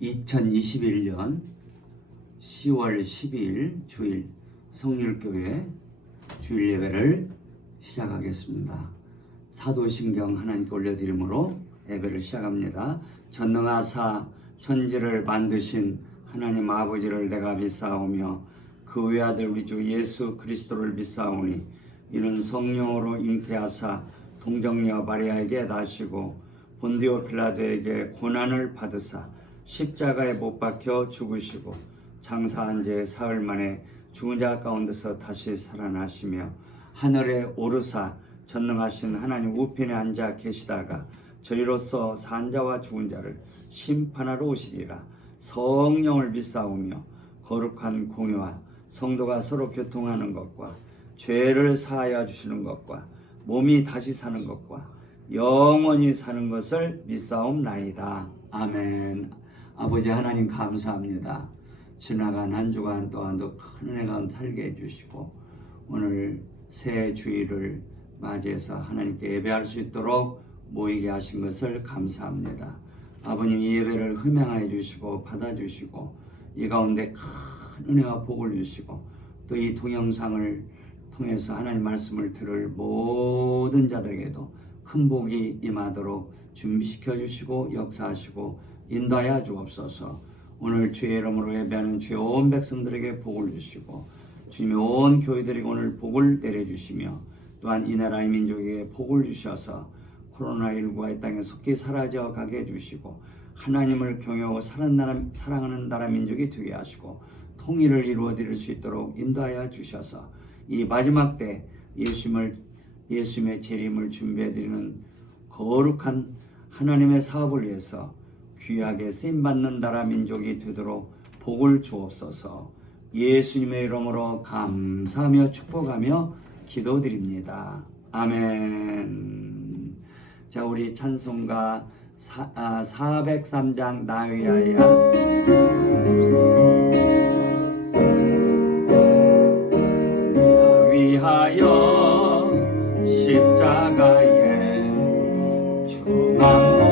2021년 10월 12일 주일 성률교회 주일 예배를 시작하겠습니다. 사도신경 하나님께 올려드림으로 예배를 시작합니다. 전능하사 천지를 만드신 하나님 아버지를 내가 믿사오며 그 외아들 우리 주 예수 그리스도를 믿사오니 이는 성령으로 잉태하사 동정녀 마리아에게 나시고 본디오 빌라도에게 고난을 받으사 십자가에 못 박혀 죽으시고 장사한 지 사흘 만에 죽은 자 가운데서 다시 살아나시며 하늘에 오르사 전능하신 하나님 우편에 앉아 계시다가 저희로서 산 자와 죽은 자를 심판하러 오시리라. 성령을 믿사오며 거룩한 공회와 성도가 서로 교통하는 것과 죄를 사하여 주시는 것과 몸이 다시 사는 것과 영원히 사는 것을 믿사옵나이다. 아멘. 아버지 하나님 감사합니다. 지나간 한 주간 또한도 큰 은혜 가운데 살게 해주시고 오늘 새 주일을 맞이해서 하나님께 예배할 수 있도록 모이게 하신 것을 감사합니다. 아버님 이 예배를 흠양하여 주시고 받아주시고 이 가운데 큰 은혜와 복을 주시고 또 이 동영상을 통해서 하나님 말씀을 들을 모든 자들에게도 큰 복이 임하도록 준비시켜 주시고 역사하시고 인도하여 주옵소서. 오늘 주의 이름으로 예배하는 주의 온 백성들에게 복을 주시고 주님의 온 교회들에게 오늘 복을 내려주시며 또한 이 나라의 민족에게 복을 주셔서 코로나19가 이 땅에 속히 사라져 가게 해주시고 하나님을 경외하고 사랑하는 나라 민족이 되게 하시고 통일을 이루어 드릴 수 있도록 인도하여 주셔서 이 마지막 때 예수님의 재림을 준비해 드리는 거룩한 하나님의 사업을 위해서 귀하게 쓰임받는 나라 민족이 되도록 복을 주옵소서. 예수님의 이름으로 감사하며 축복하며 기도드립니다. 아멘. 자, 우리 찬송가 403장 나 위하여 나 위하여 십자가에 중앙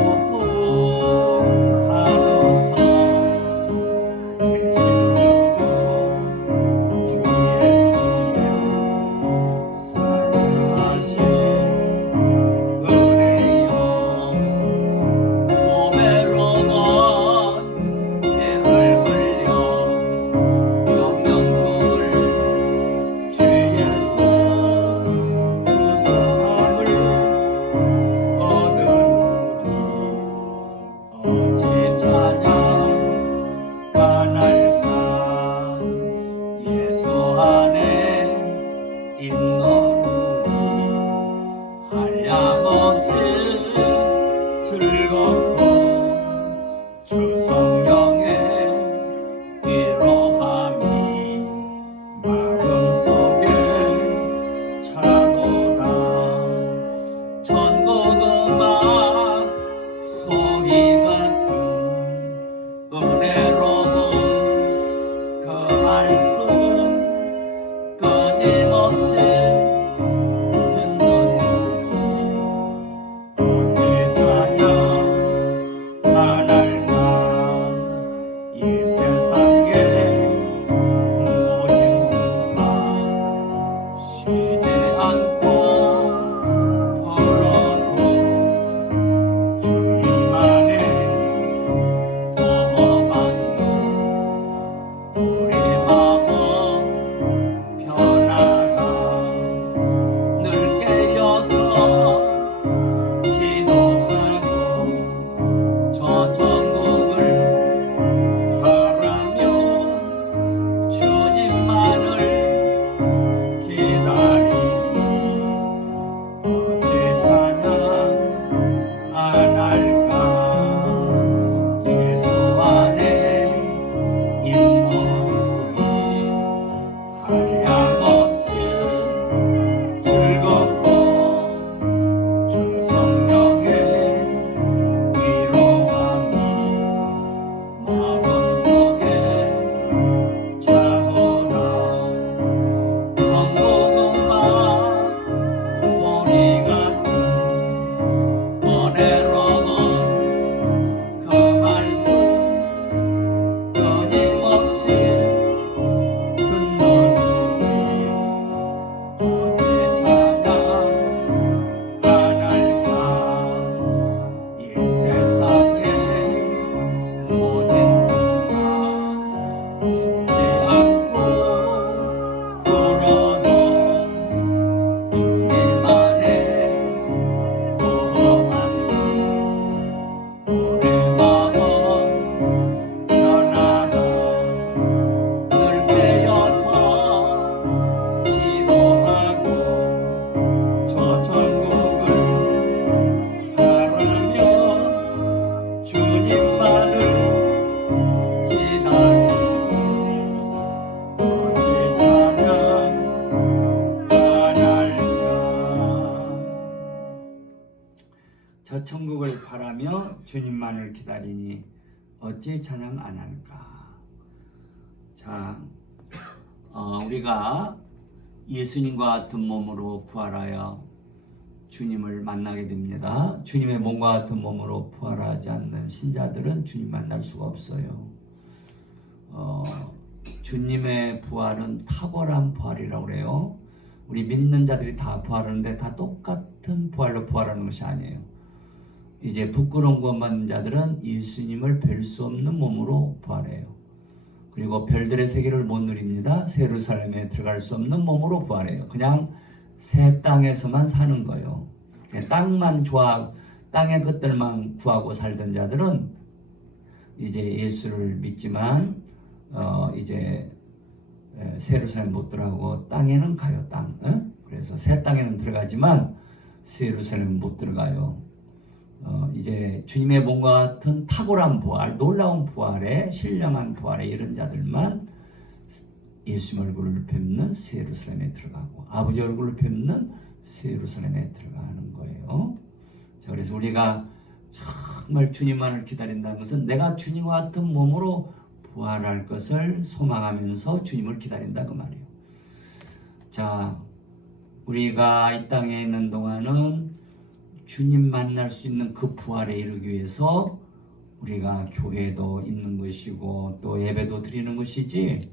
주님만을 기다리니 어찌 찬양 안 할까. 자, 우리가 예수님과 같은 몸으로 부활하여 주님을 만나게 됩니다. 주님의 몸과 같은 몸으로 부활하지 않는 신자들은 주님 만날 수가 없어요. 주님의 부활은 탁월한 부활이라고 그래요. 우리 믿는 자들이 다 부활하는데 다 똑같은 부활로 부활하는 것이 아니에요. 이제 부끄러운 구원 받는 자들은 예수님을 뵐 수 없는 몸으로 부활해요. 그리고 별들의 세계를 못 누립니다. 새 예루살렘에 들어갈 수 없는 몸으로 부활해요. 그냥 새 땅에서만 사는 거예요. 땅만 땅의 것들만 구하고 살던 자들은 이제 예수를 믿지만 이제 새 예루살렘 못 들어가고 땅에는 가요. 땅. 그래서 새 땅에는 들어가지만 새 예루살렘 못 들어가요. 이제 주님의 몸과 같은 탁월한 부활, 놀라운 부활에 신령한 부활에 이런 자들만 예수님 얼굴을 뵙는 새 예루살렘에 들어가고 아버지 얼굴을 뵙는 새 예루살렘에 들어가는 거예요. 자, 그래서 우리가 정말 주님만을 기다린다는 것은 내가 주님과 같은 몸으로 부활할 것을 소망하면서 주님을 기다린다 그 말이에요. 자, 우리가 이 땅에 있는 동안은 주님 만날 수 있는 그 부활에 이르기 위해서 우리가 교회도 있는 것이고 또 예배도 드리는 것이지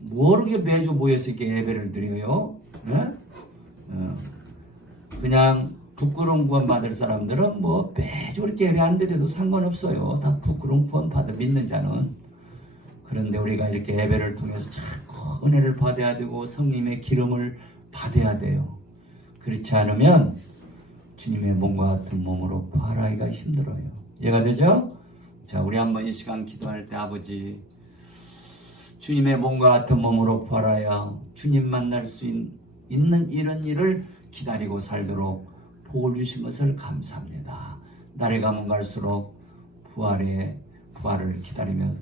모르게 매주 모여서 이렇게 예배를 드려요. 네? 그냥 부끄러운 구원 받을 사람들은 뭐 매주 이렇게 예배 안 드려도 상관없어요. 다 부끄러운 구원 받아 믿는 자는. 그런데 우리가 이렇게 예배를 통해서 자꾸 은혜를 받아야 되고 성령의 기름을 받아야 돼요. 그렇지 않으면 주님의 몸과 같은 몸으로 부활하기가 힘들어요. 이해가 되죠? 자, 우리 한번 이 시간 기도할 때 아버지 주님의 몸과 같은 몸으로 부활하여 주님 만날 수 있는 이런 일을 기다리고 살도록 복을 주신 것을 감사합니다. 날이 가면 갈수록 부활을 기다리며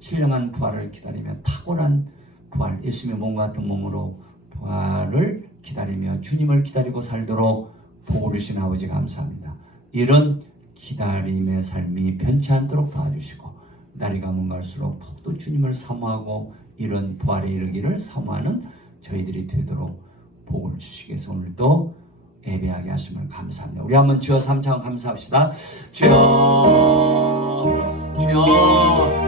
신령한 부활을 기다리며 탁월한 부활, 예수님의 몸과 같은 몸으로 부활을 기다리며 주님을 기다리고 살도록 복을 주신 아버지 감사합니다. 이런 기다림의 삶이 변치 않도록 도와주시고 날이 가면 갈수록 더욱더 주님을 사모하고 이런 부활에 이르기를 사모하는 저희들이 되도록 복을 주시기 위해서 오늘도 예배하게 하심을 감사합니다. 우리 한번 주여 삼창 감사합시다. 주여 주여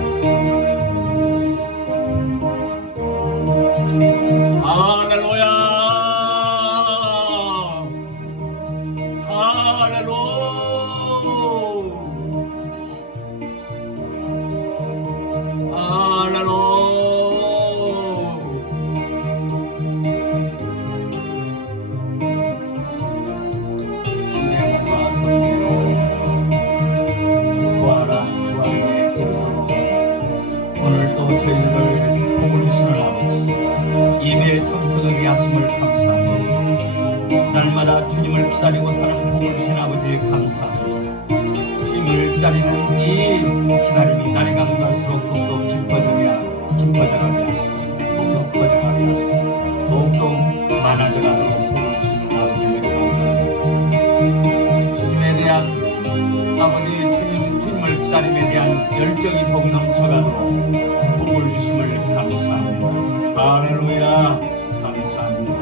할렐루야 저희들을 복을 주시는 아버지 예배에 참석하게 하심을 감사합니다. 날마다 주님을 기다리고 사는 복을 주신 아버지 감사합니다. 주님을 기다리는 이 기다림이 날이 가면 갈수록 더욱더 깊어져가게 하시고 더욱더 커져가게 하시고 더욱더 많아져가도록 복을 주시는 아버지 감사합니다. 주님에 대한 아버지 주님을 기다림에 대한 열정이 더욱 넘쳐가도록 복을 주심을 감사합니다. 할렐루야 감사합니다.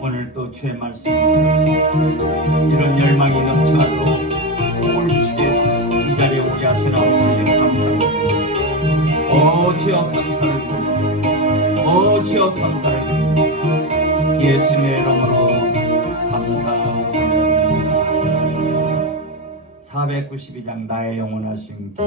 오늘 또 주의 말씀 이런 열망이 넘쳐가도록 복을 주시기 위해서 이 자리에 오게 하신 아버지 감사합니다. 오 주여 감사를 드립니다. 오 주여 감사를 드립니다. 예수님의 이름으로 감사합니다. 492장 나의 영원하신 길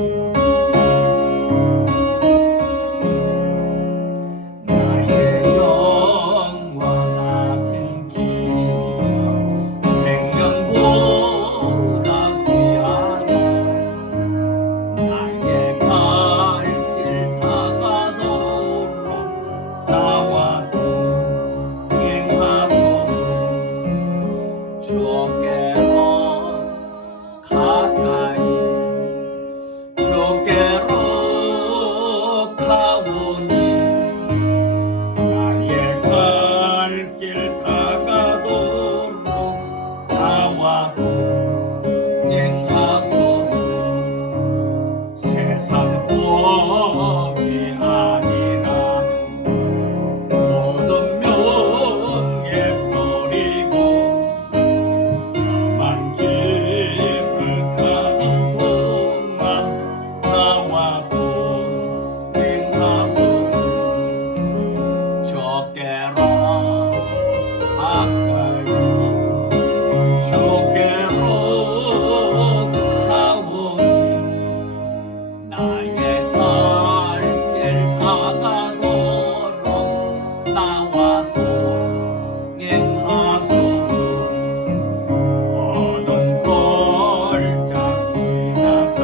나와 동행하소서. 세상 복이 아니라 모든 명예 버리고 험한 길을 가는 동안 나와 동행하소서. 주께로 가까이 주께로 가오니 나의 갈 길 다가도록 나와 동행하소서. 모든 골장 지나가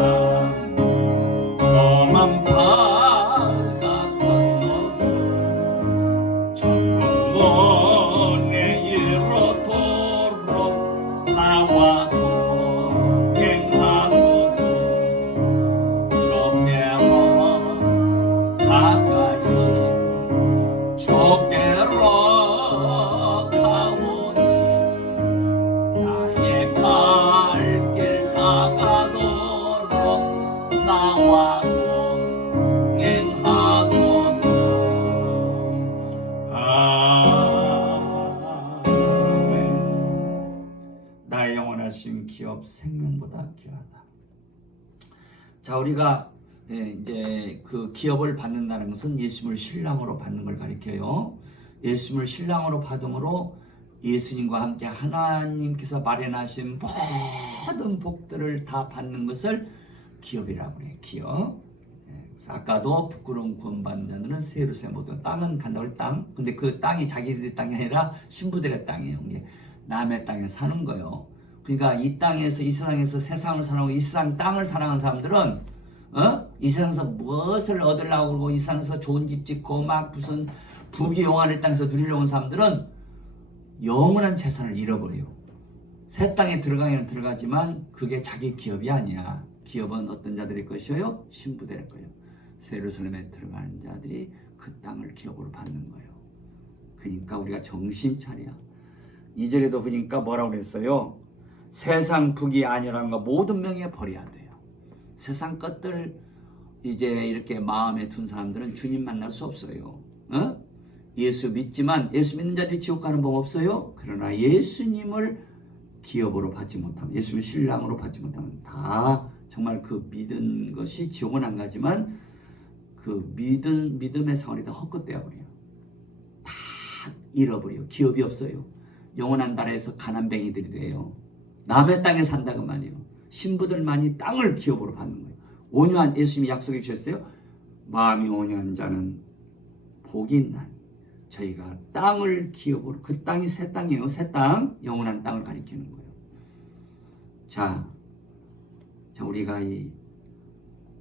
험한 바다 건너서 천국문에 이르도록 나와 동행하소서. 주께로 가까이 주께로 가오니 나의 갈 길 다가도록 나와 동행하소서. 아멘. 나의 영원하신 기업 생명보다 귀하다. 자, 우리가 이제 그 기업을 받는다는 것은 예수님을 신랑으로 받는 걸 가리켜요. 예수님을 신랑으로 받음으로 예수님과 함께 하나님께서 마련하신 모든 복들을 다 받는 것을 기업이라고 그래요. 기업. 그래서 아까도 부끄러운 구원받는 자들은 새 예루살렘 모든 땅은 간다고 할 땅. 근데 그 땅이 자기들의 땅이 아니라 신부들의 땅이에요. 이게 남의 땅에 사는 거예요. 그러니까 이 땅에서 이 세상에서 세상을 사랑하고 이 세상 땅을 사랑하는 사람들은 이 세상에서 무엇을 얻으려고 그러고 이 세상에서 좋은 집 짓고 막 무슨 부귀영화를 땅에서 누리려고 하는 사람들은 영원한 재산을 잃어버려요. 새 땅에 들어가기는 들어가지만 그게 자기 기업이 아니야. 기업은 어떤 자들의 것이에요? 신부들의 거예요. 새 예루살렘에 들어가는 자들이 그 땅을 기업으로 받는 거예요. 그러니까 우리가 정신 차려. 2절에도 보니까 뭐라고 그랬어요? 세상 북이 아니라는 거 모든 명예 버려야 돼요. 세상 것들 이제 이렇게 마음에 둔 사람들은 주님 만날 수 없어요. 예수 믿지만 예수 믿는 자들이 지옥 가는 법 없어요. 그러나 예수님을 기업으로 받지 못하면, 예수님을 신랑으로 받지 못하면 다 정말 그 믿은 것이 지옥은 안 가지만 그 믿음의 사원이 다 헛것되어 버려요. 다 잃어버려요. 기업이 없어요. 영원한 나라에서 가난뱅이들이 돼요. 남의 땅에 산다고 말이에요. 신부들만이 땅을 기업으로 받는 거예요. 온유한, 예수님이 약속해 주셨어요. 마음이 온유한 자는 복이 있나니. 저희가 땅을 기업으로, 그 땅이 새 땅이에요. 새 땅, 영원한 땅을 가리키는 거예요. 자, 우리가 이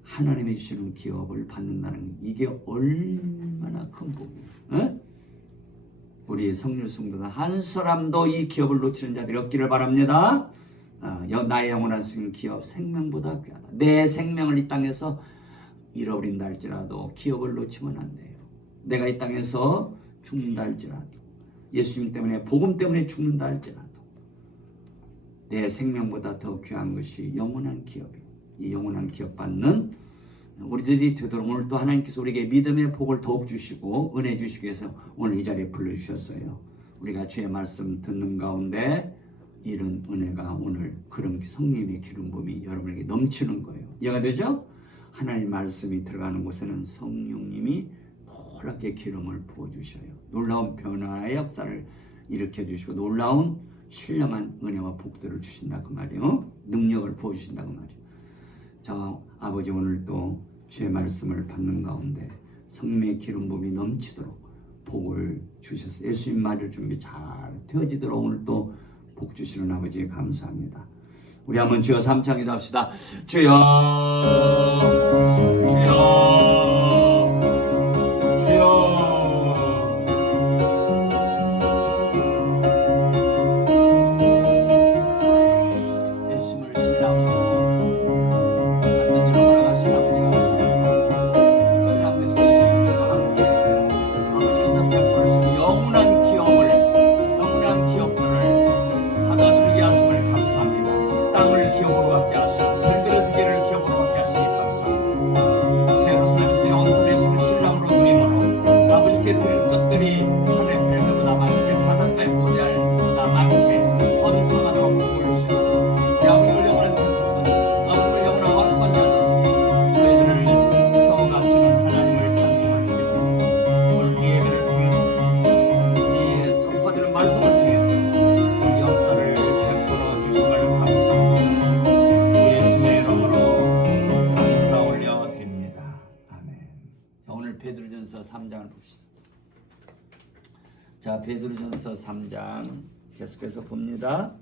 하나님이 주시는 기업을 받는다는 이게 얼마나 큰 복이에요. 우리 성령 성도들 한 사람도 이 기업을 놓치는 자들이 없기를 바랍니다. 나의 영원한 기업 생명보다 귀하다. 내 생명을 이 땅에서 잃어버린다 할지라도 기업을 놓치면 안 돼요. 내가 이 땅에서 죽는다 할지라도, 예수님 때문에, 복음 때문에 죽는다 할지라도 내 생명보다 더 귀한 것이 영원한 기업이에요. 이 영원한 기업 받는 우리들이 되도록 오늘 또 하나님께서 우리에게 믿음의 복을 더욱 주시고 은혜 주시기 위해서 오늘 이 자리에 불러주셨어요. 우리가 주의 말씀 듣는 가운데 이런 은혜가 오늘 그런 성령의 기름 부음이 여러분에게 넘치는 거예요. 이해가 되죠? 하나님 말씀이 들어가는 곳에는 성령님이 놀랍게 기름을 부어주셔요. 놀라운 변화의 역사를 일으켜주시고 놀라운 신령한 은혜와 복들을 주신다 그 말이에요. 능력을 부어주신다 그 말이에요. 자, 아버지 오늘 또 주의 말씀을 받는 가운데 성령의 기름 부음이 넘치도록 복을 주셔서 예수님 맞을 준비 잘 되어지도록 오늘 또 복 주시는 아버지 감사합니다. 우리 한번 주여 삼창기도 합시다. 주여 주여 주여. 예수님을 신랑으로 받는 일을 허락하신 아버지 감사합니다. 신랑께서 예수님과 함께 아버지께서 베풀으시는 영원한 기업들을 받아들이게 하심을 감사합니다. 땅을 기업으로 갖게 하시고 별들의 세계를 기업으로 갖게 하시니 감사합니다. 베드로전서 3장을 봅시다. 자, 베드로전서 3장 계속해서 봅니다.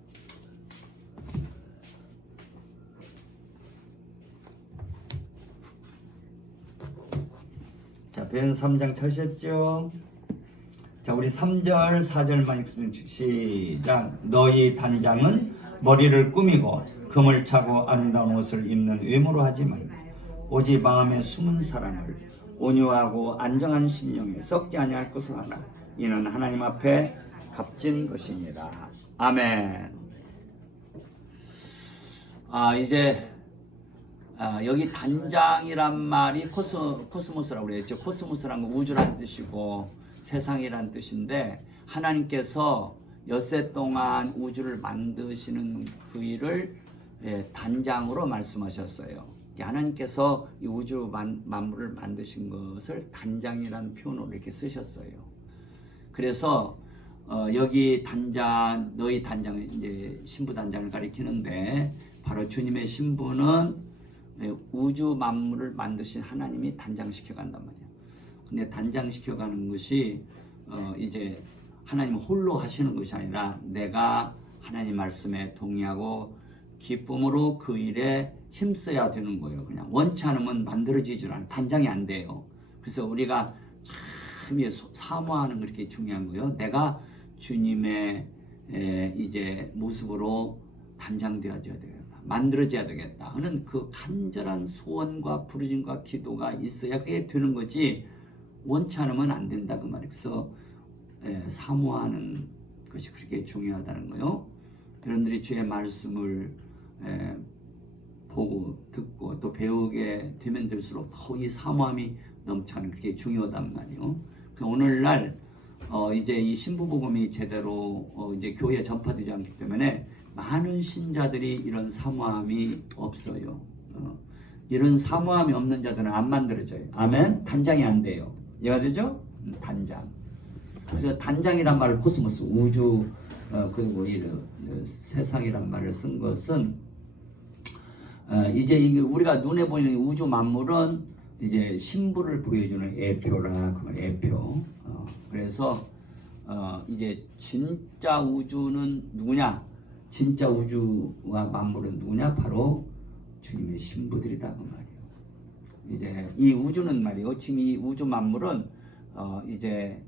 자, 베드로전서 3장 찾으셨죠? 자, 우리 3절 4절만 읽으면 시작. 너희 단장은 머리를 꾸미고 금을 차고 아름다운 옷을 입는 외모로 하지 말고 오직 마음에 숨은 사랑을 온유하고 안정한 심령에 썩지 아니할 것을 하라. 이는 하나님 앞에 값진 것이니라. 아멘. 이제 여기 단장이란 말이 코스모스라고 그랬죠. 코스모스란 건 우주란 뜻이고 세상이란 뜻인데, 하나님께서 엿새 동안 우주를 만드시는 그 일을 단장으로 말씀하셨어요. 하나님께서 이 우주 만물을 만드신 것을 단장이라는 표현으로 이렇게 쓰셨어요. 그래서 여기 단장, 너희 단장은 이제 신부 단장을 가리키는데, 바로 주님의 신부는 우주 만물을 만드신 하나님이 단장시켜 간단 말이에요. 근데 단장시켜 가는 것이 이제 하나님 홀로 하시는 것이 아니라 내가 하나님 말씀에 동의하고 기쁨으로 그 일에 힘써야 되는 거예요. 그냥 원치 않으면 만들어지질 않아요. 단장이 안 돼요. 그래서 우리가 참 사모하는 게 그렇게 중요한 거예요. 내가 주님의 이제 모습으로 단장되어져야 되겠다, 만들어져야 되겠다 하는 그 간절한 소원과 부르짖음과 기도가 있어야 그게 되는 거지, 원치 않으면 안 된다 그 말이에요. 그래서 사모하는 것이 그렇게 중요하다는 거예요. 여러분들이 주의 말씀을 보고 듣고 또 배우게 되면 될수록 더 이 사모함이 넘쳐나는, 그게 중요하단 말이에요. 오늘날 이제 이 신부복음이 제대로 이제 교회에 전파되지 않기 때문에 많은 신자들이 이런 사모함이 없어요. 이런 사모함이 없는 자들은 안 만들어져요. 아멘. 단장이 안 돼요. 이해가 되죠? 단장. 그래서 단장이란 말을 코스모스, 우주, 그리고 이 세상이란 말을 쓴 것은 이제 이게 우리가 눈에 보이는 우주 만물은 이제 신부를 보여주는 애표라, 그 말 애표. 그래서 이제 진짜 우주는 누구냐? 진짜 우주와 만물은 누구냐? 바로 주님의 신부들이다 그 말이에요. 이제 이 우주는 말이에요. 지금 이 우주 만물은 이제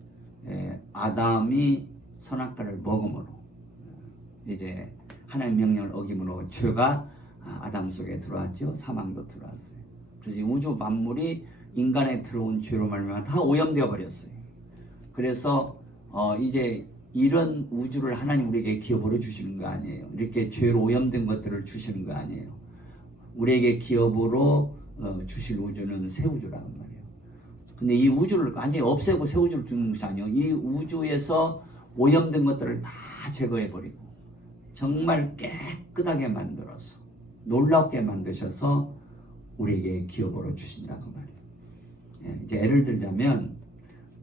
아담이 선악과를 먹음으로 이제 하나님 명령을 어김으로 죄가 아담 속에 들어왔죠. 사망도 들어왔어요. 그래서 이 우주 만물이 인간에 들어온 죄로 말미암아 다 오염되어 버렸어요. 그래서 이제 이런 우주를 하나님 우리에게 기업으로 주시는 거 아니에요. 이렇게 죄로 오염된 것들을 주시는 거 아니에요. 우리에게 기업으로 주실 우주는 새 우주라는 말이에요. 근데 이 우주를 완전히 없애고 새 우주를 주는 것이 아니에요. 이 우주에서 오염된 것들을 다 제거해버리고 정말 깨끗하게 만들어서 놀랍게 만드셔서 우리에게 기업으로 주신다고 말이에요. 이제 예를 들자면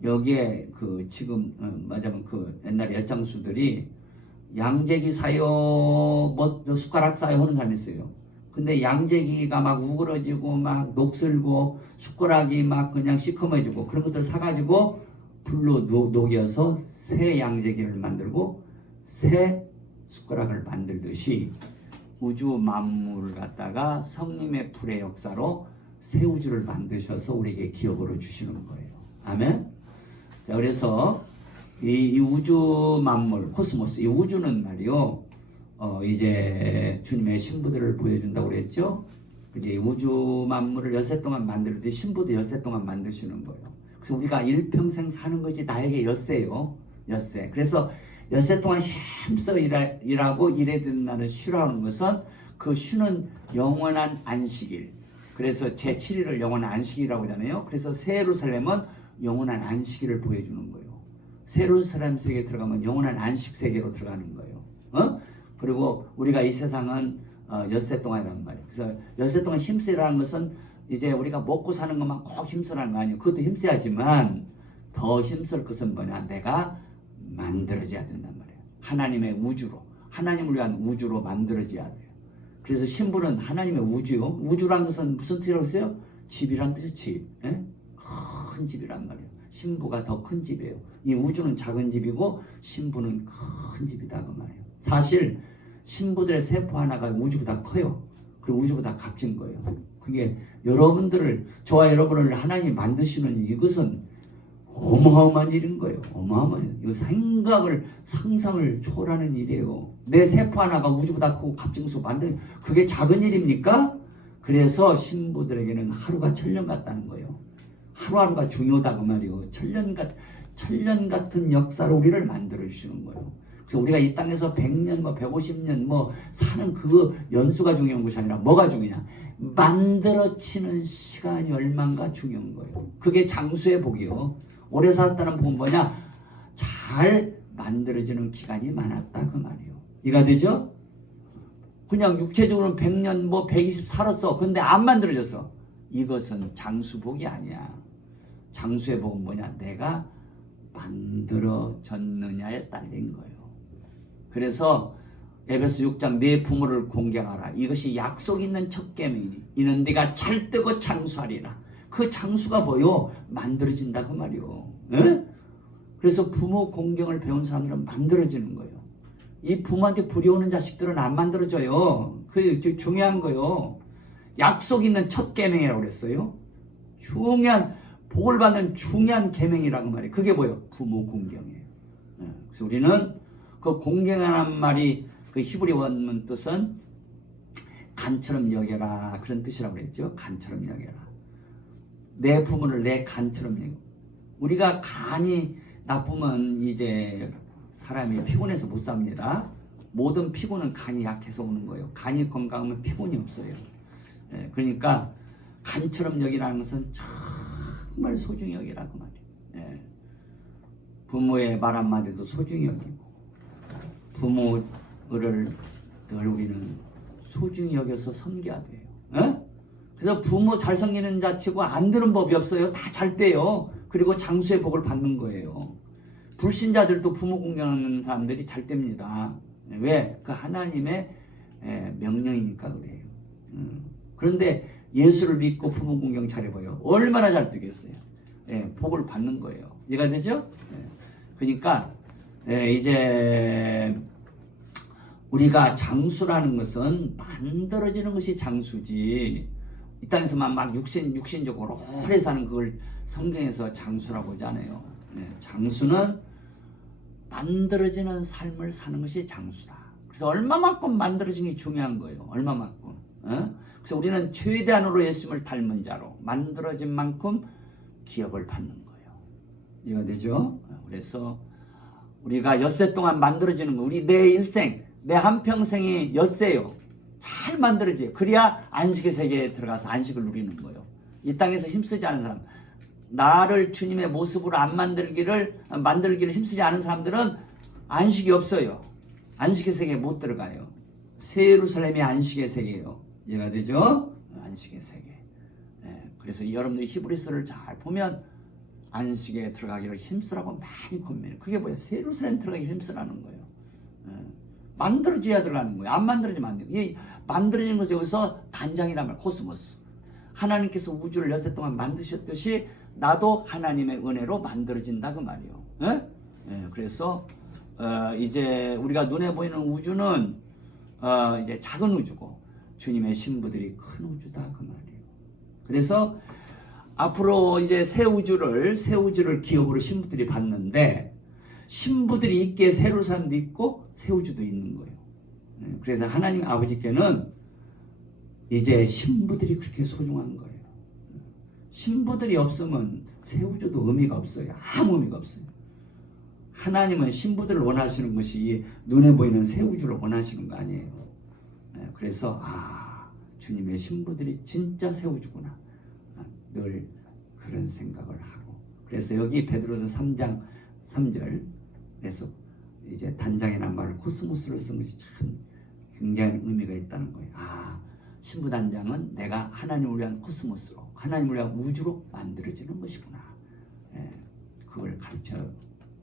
여기에 그 지금 맞아면 그 옛날에 엿장수들이 양재기 사요, 뭐 숟가락 사요 하는 사람이 있어요. 근데 양재기가 막 우그러지고 막 녹슬고 숟가락이 막 그냥 시커머지고 그런 것들을 사가지고 불로 녹여서 새 양재기를 만들고 새 숟가락을 만들듯이 우주 만물을 갖다가 성님의 불의 역사로 새 우주를 만드셔서 우리에게 기업으로 주시는 거예요. 아멘. 자, 그래서 이 우주 만물, 코스모스, 이 우주는 말이요, 이제 주님의 신부들을 보여준다고 그랬죠. 이제 우주 만물을 엿새 동안 만들듯이 신부도 엿새 동안 만드시는 거예요. 그래서 우리가 일평생 사는 것이 나에게 엿새요, 엿새. 그래서 엿새 동안 힘써 일하고 일해야 된다는 쉬라는 것은 그 쉬는 영원한 안식일. 그래서 제7일을 영원한 안식이라고 하잖아요. 그래서 새 예루살렘은 영원한 안식일을 보여주는 거예요. 새 예루살렘 세계에 들어가면 영원한 안식 세계로 들어가는 거예요. 그리고 우리가 이 세상은 엿새 동안이란 말이에요. 그래서 엿새 동안 힘쓰라는 것은 이제 우리가 먹고 사는 것만 꼭 힘쓰라는 거 아니에요. 그것도 힘써야지만 더 힘쓸 것은 뭐냐? 내가 만들어져야 된단 말이에요. 하나님의 우주로, 하나님을 위한 우주로 만들어져야 돼요. 그래서 신부는 하나님의 우주요. 우주란 것은 무슨 뜻이라고 했어요? 집이란 뜻이죠. 집. 큰 큰 집이란 말이에요. 신부가 더 큰 집이에요. 이 우주는 작은 집이고 신부는 큰 집이다 그 말이에요. 사실 신부들의 세포 하나가 우주보다 커요. 그리고 우주보다 값진 거예요. 그게 여러분들을, 저와 여러분을 하나님이 만드시는 이것은 어마어마한 일인 거예요. 어마어마한 일. 생각을, 상상을 초월하는 일이에요. 내 세포 하나가 우주보다 크고 값진수 만드는, 그게 작은 일입니까? 그래서 신부들에게는 하루가 천년 같다는 거예요. 하루하루가 중요하다 그 말이에요. 천년 같은 역사로 우리를 만들어 주시는 거예요. 그래서 우리가 이 땅에서 100년, 150년 사는 그 연수가 중요한 것이 아니라 뭐가 중요하냐? 만들어지는 시간이 얼마인가 중요한 거예요. 그게 장수의 복이요. 오래 살았다는 복은 뭐냐? 잘 만들어지는 기간이 많았다 그 말이에요. 이해가 되죠? 그냥 육체적으로는 100년 120 살았어. 근데 안 만들어졌어. 이것은 장수복이 아니야. 장수의 복은 뭐냐? 내가 만들어졌느냐에 딸린 거예요. 그래서 에베소 6장 내 부모를 공경하라. 이것이 약속 있는 첫 계명이니 이는 네가 잘 뜨고 장수하리라. 그 장수가 뭐요? 만들어진다 그 말이요. 에? 그래서 부모 공경을 배운 사람들은 만들어지는 거예요. 이 부모한테 불려오는 자식들은 안 만들어져요. 그게 중요한 거요. 약속 있는 첫 계명이라고 그랬어요. 중요한 복을 받는 중요한 계명이라고 말이에요. 그게 뭐예요? 부모 공경이에요. 그래서 우리는 그 공경하는 말이 그 히브리 원문 뜻은 간처럼 여겨라 그런 뜻이라고 그랬죠. 간처럼 여겨라. 내 부모를 내 간처럼 여겨. 우리가 간이 나쁘면 이제 사람이 피곤해서 못 삽니다. 모든 피곤은 간이 약해서 오는 거예요. 간이 건강하면 피곤이 없어요. 그러니까 간처럼 여기라는 것은 정말 소중히 여기라고 말이에요. 부모의 말 한마디도 소중히 여기고 부모를 늘 우리는 소중히 여겨서 섬겨야 돼요. 그래서 부모 잘 섬기는 자치고 안 되는 법이 없어요. 다 잘 돼요. 그리고 장수의 복을 받는 거예요. 불신자들도 부모 공경하는 사람들이 잘 됩니다. 왜? 그 하나님의 명령이니까 그래요. 그런데 예수를 믿고 부모 공경 잘해봐요. 얼마나 잘 되겠어요. 복을 받는 거예요. 이해가 되죠? 그러니까 이제 우리가 장수라는 것은 만들어지는 것이 장수지, 이 땅에서만 막 육신적으로 오래 사는 그걸 성경에서 장수라고 하잖아요. 장수는 만들어지는 삶을 사는 것이 장수다. 그래서 얼마만큼 만들어진 게 중요한 거예요. 얼마만큼. 그래서 우리는 최대한으로 예수님을 닮은 자로 만들어진 만큼 기업을 받는 거예요. 이해가 되죠? 그래서 우리가 엿새 동안 만들어지는 거, 우리 내 일생, 내 한평생이 엿새요. 잘 만들어져요. 그래야 안식의 세계에 들어가서 안식을 누리는 거예요. 이 땅에서 힘쓰지 않은 사람, 나를 주님의 모습으로 안 만들기를 힘쓰지 않은 사람들은 안식이 없어요. 안식의 세계에 못 들어가요. 새 예루살렘이 안식의 세계예요. 이해가 되죠? 안식의 세계. 그래서 여러분들이 히브리서를 잘 보면 안식에 들어가기를 힘쓰라고 많이 권면해요. 그게 뭐예요? 새 예루살렘 들어가기 힘쓰라는 거예요. 만들어져야 들어가는 거예요. 안 만들어지면 안 돼요. 이 만들어지는 것이 여기서 단장이란 말, 코스모스. 하나님께서 우주를 엿새 동안 만드셨듯이 나도 하나님의 은혜로 만들어진다 그 말이에요. 그래서 이제 우리가 눈에 보이는 우주는 이제 작은 우주고 주님의 신부들이 큰 우주다 그 말이에요. 그래서 앞으로 이제 새 우주를 기업으로 신부들이 받는데, 신부들이 있기에 새 예루살렘도 있고 새 우주도 있는 거예요. 그래서 하나님 아버지께는 이제 신부들이 그렇게 소중한 거예요. 신부들이 없으면 새 우주도 의미가 없어요. 아무 의미가 없어요. 하나님은 신부들을 원하시는 것이 눈에 보이는 새 우주를 원하시는 거 아니에요. 그래서 주님의 신부들이 진짜 새 우주구나, 늘 그런 생각을 하고, 그래서 여기 베드로서 3장 3절에서 이제 단장이라는 말을 코스모스로 쓴 것이 참 굉장히 의미가 있다는 거예요. 신부 단장은 내가 하나님을 위한 코스모스로, 하나님을 위한 우주로 만들어지는 것이구나. 그걸 가르쳐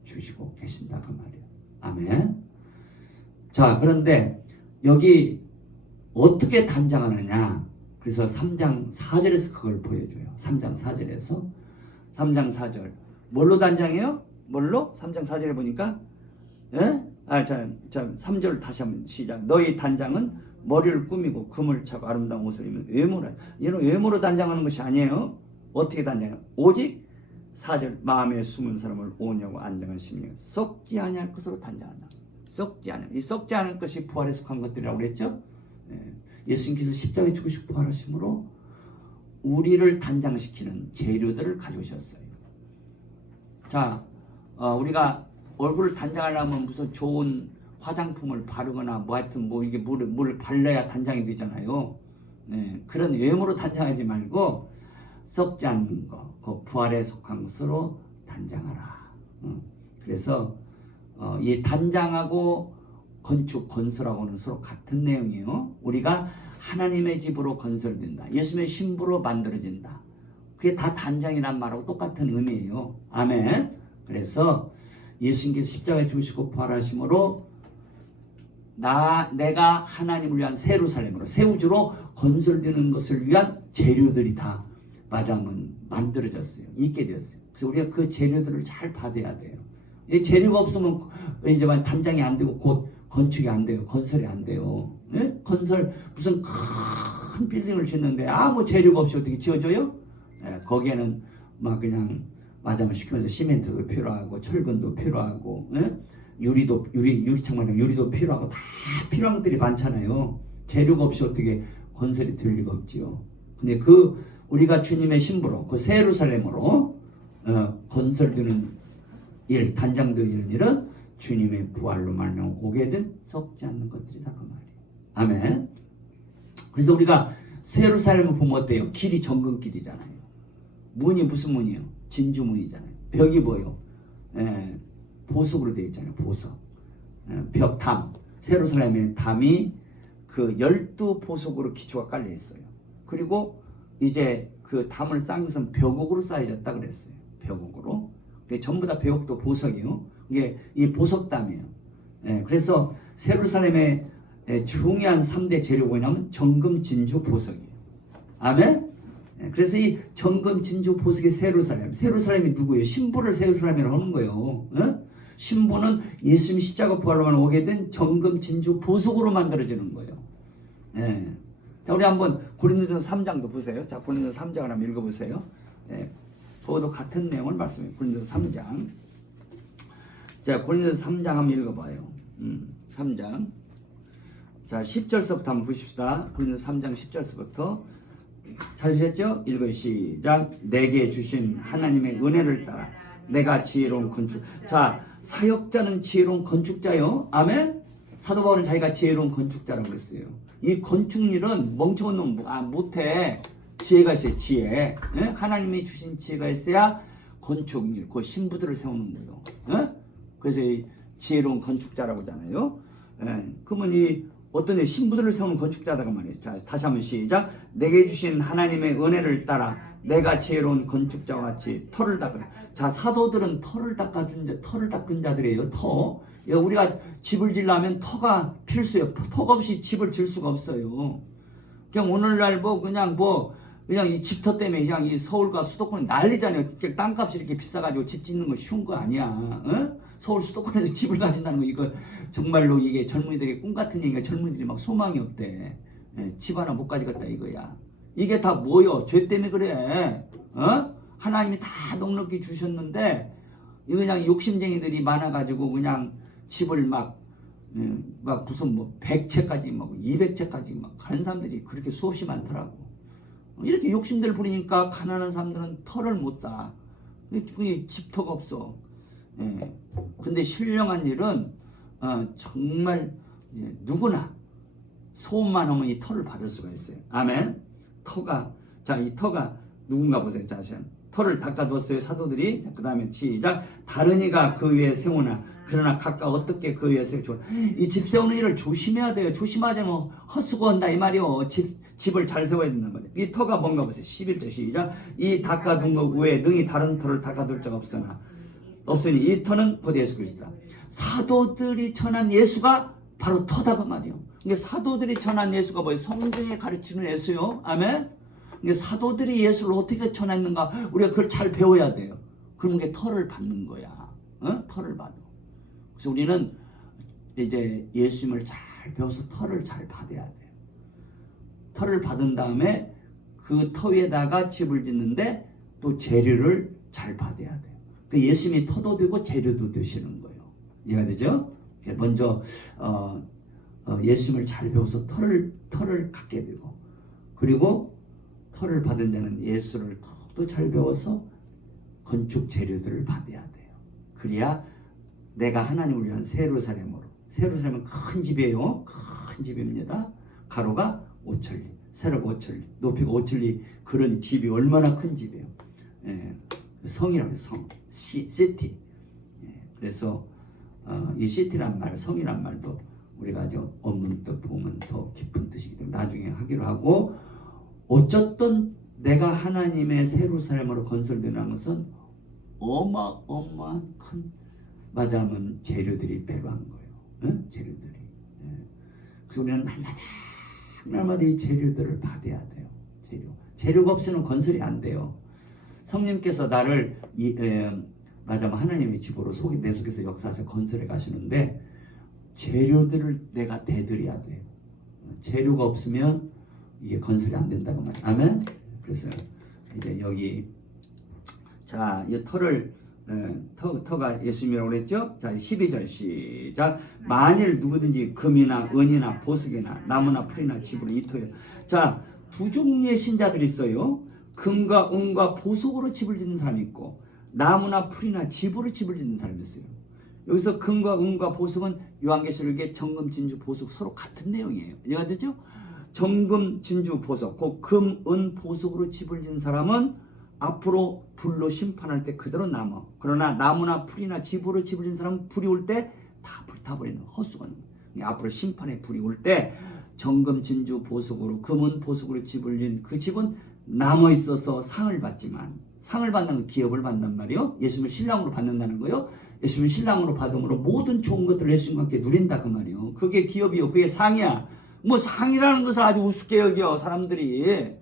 주시고 계신다 그 말이에요. 아멘. 자, 그런데 여기 어떻게 단장하느냐? 그래서 3장 4절에서 그걸 보여줘요. 3장 4절에서 3장 4절. 뭘로 단장해요? 뭘로? 3장 4절에 보니까 예? 3절 다시 한번 시작. 너희 단장은 머리를 꾸미고 금을 차고 아름다운 옷을 입으면 외모라. 얘는 외모로 단장하는 것이 아니에요. 어떻게 단장해요? 오직 4절 마음에 숨은 사람을 오냐고 안정한 심령 썩지 아니할 것으로 단장한다. 썩지 않은 이 썩지 않을 것이 부활에 속한 것들이라고 그랬죠. 예수님께서 십자가에 죽으시고 부활하심으로 우리를 단장시키는 재료들을 가져오셨어요. 자, 우리가 얼굴을 단장하려면 무슨 좋은 화장품을 바르거나 뭐 하여튼 뭐 이게 물을 발라야 단장이 되잖아요. 그런 외모로 단장하지 말고 썩지 않는 거, 그 부활에 속한 것으로 단장하라. 그래서 이 단장하고 건설하고는 서로 같은 내용이에요. 우리가 하나님의 집으로 건설된다. 예수님의 신부로 만들어진다. 그게 다 단장이란 말하고 똑같은 의미예요. 아멘. 그래서 예수님께서 십자가에 죽으시고 부활하심으로 내가 하나님을 위한 새 예루살렘으로 새 우주로 건설되는 것을 위한 재료들이 다 맞아면 만들어졌어요. 있게 되었어요. 그래서 우리가 그 재료들을 잘 받아야 돼요. 이 재료가 없으면 이제 단장이 안 되고 곧 건축이 안 돼요. 건설이 안 돼요. 예? 건설 무슨 큰 빌딩을 짓는데 아무 재료가 없이 어떻게 지어져요? 거기에는 막 그냥 마담을 시키면서 시멘트도 필요하고 철근도 필요하고 유리창만 하면 유리도 필요하고 다 필요한 것들이 많잖아요. 재료가 없이 어떻게 건설이 될 리가 없지요. 근데 우리가 주님의 신부로 그 새 예루살렘으로 건설되는 일, 단장되는 일은 주님의 부활로 말미암아 오게 된 썩지 않는 것들이다 그 말이에요. 아멘. 그래서 우리가 새 예루살렘을 보면 어때요? 길이 정금길이잖아요. 문이 무슨 문이에요? 진주문이잖아요. 벽이 뭐예요? 보석으로 되어 있잖아요. 보석. 벽담. 새 예루살렘의 담이 그 12보석으로 기초가 깔려 있어요. 그리고 이제 그 담을 쌓은 것은 벽옥으로 쌓여졌다 그랬어요. 벽옥으로. 전부 다 벽옥도 보석이에요. 이게 이 보석담이에요. 그래서 새 예루살렘의 중요한 3대 재료가 뭐냐면 정금, 진주, 보석이에요. 아멘? 그래서 이 정금, 진주, 보석의 새 예루살렘. 새 예루살렘이 누구예요? 신부를 새 예루살렘이라고 하는 거예요. 신부는 예수님 십자가 부활로 오게 된 정금, 진주, 보석으로 만들어지는 거예요. 자, 우리 한번 고린도전서 3장도 보세요. 자, 고린도전서 3장을 한번 읽어보세요. 그것도 같은 내용을 말씀해요. 고린도전서 3장. 자, 고린도전서 3장 한번 읽어봐요. 3장. 자, 10절서부터 한번 보십시다. 고린도전서 3장 10절서부터. 찾으셨죠? 읽어요. 시작. 내게 주신 하나님의 은혜를 따라 내가 지혜로운 건축. 자, 사역자는 지혜로운 건축자요. 아멘. 사도 바울은 자기가 지혜로운 건축자라고 그랬어요. 이 건축일은 멍청한 놈 못해. 지혜가 있어요. 지혜. 하나님이 주신 지혜가 있어야 건축일, 그 신부들을 세우는 거예요. 그래서 이 지혜로운 건축자라고 하잖아요. 그러면 이 어떤 신부들을 세우는 건축자다가 말이에요. 자, 다시 한번 시작. 내게 주신 하나님의 은혜를 따라 내가 지혜로운 건축자와 같이 터를 닦은. 자, 사도들은 터를 닦은 자들이에요. 터. 우리가 집을 지려면 터가 필수예요. 터가 없이 집을 질 수가 없어요. 그냥 오늘날 그냥 이 집터 때문에 그냥 이 서울과 수도권 난리잖아요. 땅값이 이렇게 비싸가지고 집 짓는 거 쉬운 거 아니야. 서울 수도권에서 집을 가진다는 거 이거 정말로 이게 젊은이들의 꿈 같은 얘기가 젊은이들이 막 소망이 없대. 집 하나 못 가지겠다 이거야. 이게 다 뭐요? 죄 때문에 그래. 하나님이 다 넉넉히 주셨는데 이거 그냥 욕심쟁이들이 많아가지고 그냥 집을 막 무슨 100채까지 200채까지 가는 사람들이 그렇게 수없이 많더라고. 이렇게 욕심들 부리니까 가난한 사람들은 터를 못 쌓아. 그게 집터가 없어. 근데 신령한 일은 정말 누구나 소원만 하면 이 터를 받을 수가 있어요. 아멘. 이 터가 누군가 보세요. 자, 터를 닦아두었어요. 사도들이. 그 다음에 시작. 다른 이가 그 위에 세우나 그러나 각각 어떻게 그 위에 세우죠. 이 집 세우는 일을 조심해야 돼요. 조심하지 않으면 헛수고한다 이 말이요. 집을 잘 세워야 된다는 거죠. 이 터가 뭔가 보세요. 11절 시작. 이 닦아둔 것 외에 능히 다른 터를 닦아둘 자가 없으니 이 터는 곧 예수 그리스도다. 사도들이 전한 예수가 바로 터다 그 말이요. 이게 사도들이 전한 예수가 뭐예요? 성경에 가르치는 예수요. 아멘. 근데 사도들이 예수를 어떻게 전했는가 우리가 그걸 잘 배워야 돼요. 그러면 그게 털을 받는 거야. 털을 받아. 그래서 우리는 이제 예수님을 잘 배워서 털을 잘 받아야 돼요. 털을 받은 다음에 그 터 위에다가 집을 짓는데 또 재료를 잘 받아야 돼요. 그 예수님이 터도 되고 재료도 되시는 거예요. 이해가 되죠? 먼저 예수님을 잘 배워서 털을 갖게 되고, 그리고 털을 받은 자는 예수를 더욱더 잘 배워서 건축 재료들을 받아야 돼요. 그래야 내가 하나님을 위한 세루살렘은 큰 집이에요. 큰 집입니다. 가로가 5천리, 세로가 5천리, 높이가 5천리. 그런 집이 얼마나 큰 집이에요. 성이라고 해요. 성, 시티. 그래서 이 시티란 말, 성이란 말도 우리가 아주 원문도 보면 더 깊은 뜻이기 때문에 나중에 하기로 하고, 어쨌든 내가 하나님의 세루살렘으로 건설되는 것은 어마어마한 큰 맞아면 재료들이 필요한 거예요. 재료들이. 그래서 우리는 날마다 이 재료들을 받아야 돼요. 재료가 없이는 건설이 안 돼요. 성령께서 나를 맞아면 하나님의 집으로 내 속에서 역사하셔 건설해 가시는데 재료들을 내가 대드려야 돼요. 재료가 없으면 이게 건설이 안 된다고 말이에요. 아멘. 그래서 이제 여기 자, 이 터가 예수님이라고 그랬죠? 자, 12절 시작. 만일 누구든지 금이나 은이나 보석이나 나무나 풀이나 집으로 이 터에, 자, 두 종류의 신자들이 있어요. 금과 은과 보석으로 집을 짓는 사람이 있고, 나무나 풀이나 집으로 집을 짓는 사람이 있어요. 여기서 금과 은과 보석은 요한계시록의 정금, 진주, 보석 서로 같은 내용이에요. 이해가 되죠? 정금, 진주, 보석, 그 금, 은, 보석으로 집을 짓는 사람은 앞으로 불로 심판할 때 그대로 남아. 그러나 나무나 풀이나 집으로 집을 짓는 사람은 불이 올 때 다 불타버리는 헛수고는. 앞으로 심판에 불이 올 때 정금, 진주, 보석으로, 금은 보석으로 집을 짓는 그 집은 남아 있어서 상을 받지만, 상을 받는 기업을 받는단 말이에요. 예수님을 신랑으로 받는다는 거예요. 예수님을 신랑으로 받음으로 모든 좋은 것들을 예수님과 함께 누린다 그 말이에요. 그게 기업이요. 그게 상이야. 뭐 상이라는 것을 아주 우습게 여겨 사람들이.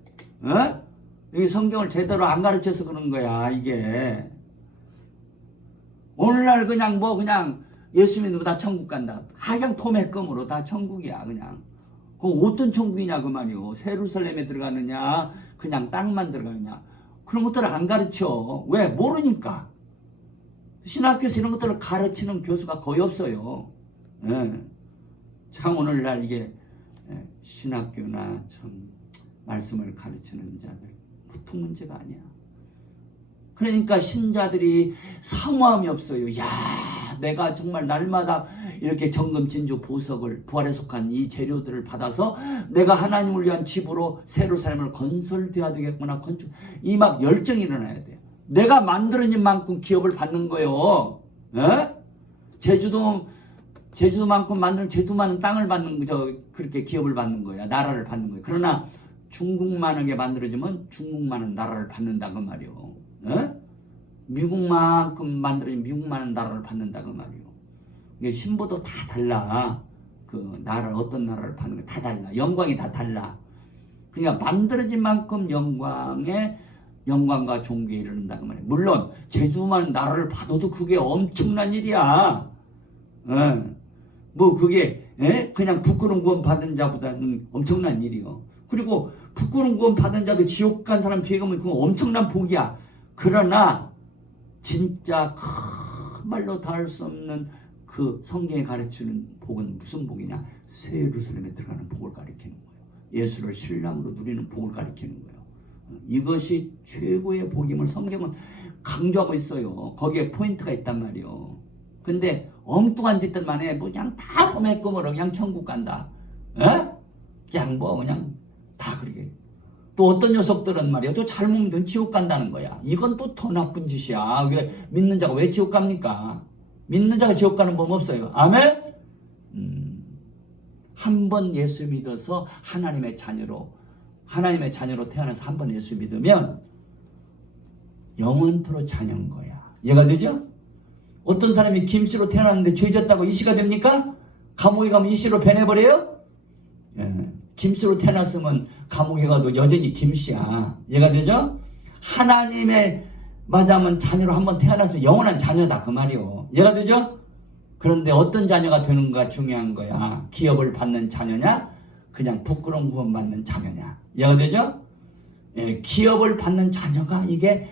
이 성경을 제대로 안 가르쳐서 그런 거야 이게. 오늘날 그냥 예수 믿으면 다 천국 간다. 그냥 토매금으로 다 천국이야 그냥. 그 어떤 천국이냐 그 말이요. 세루살렘에 들어가느냐 그냥 땅만 들어가느냐 그런 것들을 안 가르쳐. 왜? 모르니까. 신학교에서 이런 것들을 가르치는 교수가 거의 없어요. 참 오늘날 이게 신학교나 참 말씀을 가르치는 자들 보통 문제가 아니야. 그러니까 신자들이 사모함이 없어요. 야, 내가 정말 날마다 이렇게 정금, 진주, 보석을 부활에 속한 이 재료들을 받아서 내가 하나님을 위한 집으로 세루살렘을 건설되어야 되겠구나. 이 막 열정이 일어나야 돼요. 내가 만들어진 만큼 기업을 받는 거예요. 제주도만큼 만드는 제주만은 땅을 받는 그렇게 기업을 받는 거야. 나라를 받는 거야. 그러나 중국만하게 만들어지면 중국만은 나라를 받는다 그 말이요. 미국만큼 만들어지면 미국만은 나라를 받는다 그 말이요. 이게 신보도 다 달라. 그 나라 어떤 나라를 받는 게 다 달라. 영광이 다 달라. 그러니까 만들어진 만큼 영광과 존귀에 이르는다 그 말이에요. 물론 제주만 나라를 받아도 그게 엄청난 일이야. 뭐 그게 그냥 부끄러운 구원 받은 자보다는 엄청난 일이요. 그리고 부끄러운 구원 받은 자도 지옥 간 사람 비교하면 그건 엄청난 복이야. 그러나 진짜 큰 말로 다 할 수 없는 그 성경에 가르치는 복은 무슨 복이냐? 새 예루살렘에 들어가는 복을 가리키는 거예요. 예수를 신랑으로 누리는 복을 가리키는 거예요. 이것이 최고의 복임을 성경은 강조하고 있어요. 거기에 포인트가 있단 말이에요. 근데 엉뚱한 짓들만 해. 그냥 다 도매금으로 그냥 천국 간다. 그냥 다 그러게. 또 어떤 녀석들은 말이야. 또 잘못 믿으면 지옥 간다는 거야. 이건 또 더 나쁜 짓이야. 왜 믿는 자가 왜 지옥 갑니까? 믿는 자가 지옥 가는 법 없어요. 아멘? 한 번 예수 믿어서 하나님의 자녀로 태어나서 한 번 예수 믿으면 영원토록 자녀인 거야. 이해가 되죠? 어떤 사람이 김씨로 태어났는데 죄졌다고 이씨가 됩니까? 감옥에 가면 이씨로 변해버려요? 김씨로 태어났으면 감옥에 가도 여전히 김씨야. 이해가 되죠? 하나님의 맞으면 자녀로 한번 태어났으면 영원한 자녀다 그 말이요. 이해가 되죠? 그런데 어떤 자녀가 되는가 중요한 거야. 기업을 받는 자녀냐? 그냥 부끄러운 구원 받는 자녀냐? 이해가 되죠? 예, 기업을 받는 자녀가 이게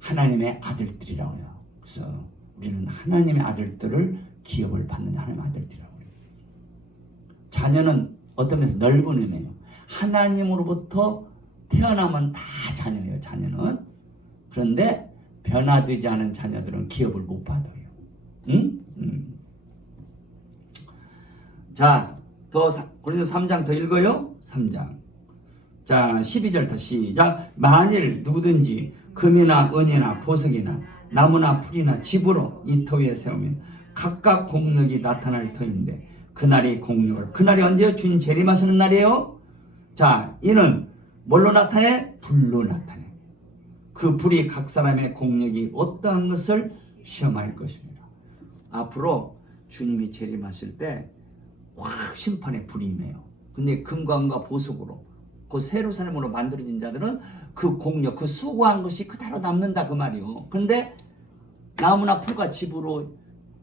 하나님의 아들들이라고 해요. 그래서 우리는 하나님의 아들들을 기업을 받는 하나님의 아들들이라고 해요. 자녀는 어떤 면에서 넓은 의미예요. 하나님으로부터 태어나면 다 자녀예요. 자녀는. 그런데 변화되지 않은 자녀들은 기업을 못 받아요. 응? 자, 고린도서 3장 더 읽어요. 3장. 자, 12절부터 시작. 만일 누구든지 금이나 은이나 보석이나 나무나 풀이나 집으로 이 터 위에 세우면 각각 공력이 나타날 터인데 그날이 공력을, 그날이 언제요? 주님 재림하시는 날이에요. 자, 이는 뭘로 나타내? 불로 나타내. 그 불이 각 사람의 공력이 어떠한 것을 시험할 것입니다. 앞으로 주님이 재림하실 때 확 심판의 불이 임해요. 근데 금과 은과 보석으로 그 새로 사람으로 만들어진 자들은 그 공력, 그 수고한 것이 그대로 남는다 그 말이요. 근데 나무나 풀과 집으로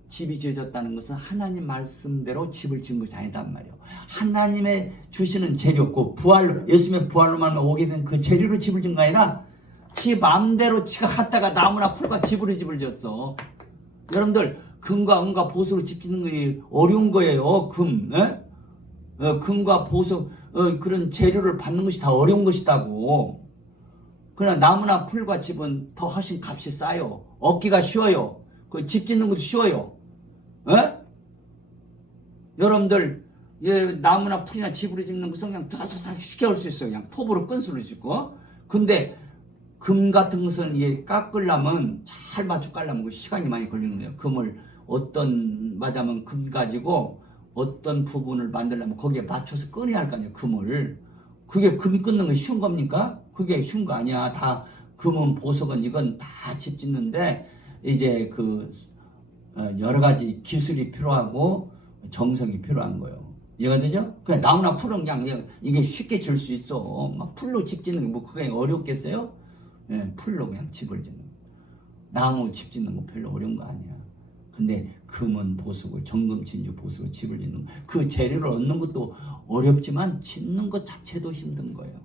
집이 지어졌다는 것은 하나님 말씀대로 집을 지은 것이 아니단 말이에요. 하나님의 주시는 재료, 그 부활로, 예수님의 부활로 말하면 오게 된 그 재료로 집을 지은 거 아니라 지 마음대로 지가 갔다가 나무나 풀과 집으로 집을 지었어. 여러분들 금과 은과 보석으로 집 짓는 게 어려운 거예요. 금과 보석, 그런 재료를 받는 것이 다 어려운 것이다고. 그러나 나무나 풀과 집은 더 훨씬 값이 싸요. 얻기가 쉬워요. 그 집 짓는 것도 쉬워요. 여러분들 나무나 풀이나 집으로 짓는 것은 그냥 두닥두닥 쉽게 할 수 있어요. 그냥 톱으로 끈수를 짓고. 근데 금 같은 것은 깎으려면 잘 맞춰 깔려면 시간이 많이 걸리는 거예요. 금을 맞으면 금 가지고 어떤 부분을 만들려면 거기에 맞춰서 꺼내야 할 거 아니에요. 금을. 그게 금 끊는 거 쉬운 겁니까? 그게 쉬운 거 아니야. 다 금은 보석은 이건 다 집 짓는데 이제 여러 가지 기술이 필요하고 정성이 필요한 거예요. 이해가 되죠? 그냥 나무나 풀은 그냥 이게 쉽게 질 수 있어. 막 풀로 집 짓는 게 뭐 그게 어렵겠어요? 예, 풀로 그냥 집을 짓는 거. 나무 집 짓는 거 별로 어려운 거 아니야. 근데 금은 보석을, 정금 진주 보석을 집을 짓는 거. 그 재료를 얻는 것도 어렵지만 짓는 것 자체도 힘든 거예요.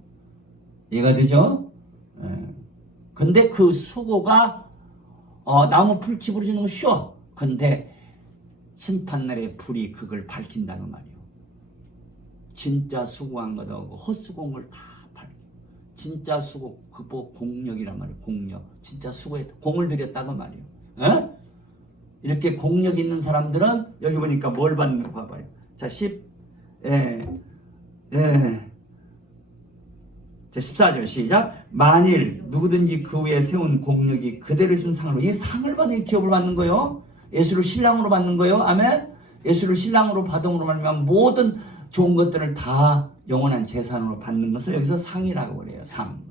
이해가 되죠? 예. 근데 그 수고가 나무 풀 집으로 짓는 거 쉬워. 근데 심판날에 불이 그걸 밝힌다는 말이에요. 진짜 수고한 거하고 헛수고한 다 밝혀. 진짜 수고, 공력이란 말이에요. 공력. 진짜 수고했다. 공을 들였다는 말이에요. 에? 이렇게 공력 있는 사람들은 여기 보니까 뭘 받는 거 봐봐요. 자, 14절 시작. 만일 누구든지 그 위에 세운 공력이 그대로 준 상으로, 이 상을 받아 기업을 받는 거예요. 예수를 신랑으로 받는 거예요. 아멘. 예수를 신랑으로 받음으로 말하면 모든 좋은 것들을 다 영원한 재산으로 받는 것을 여기서 상이라고 그래요. 상.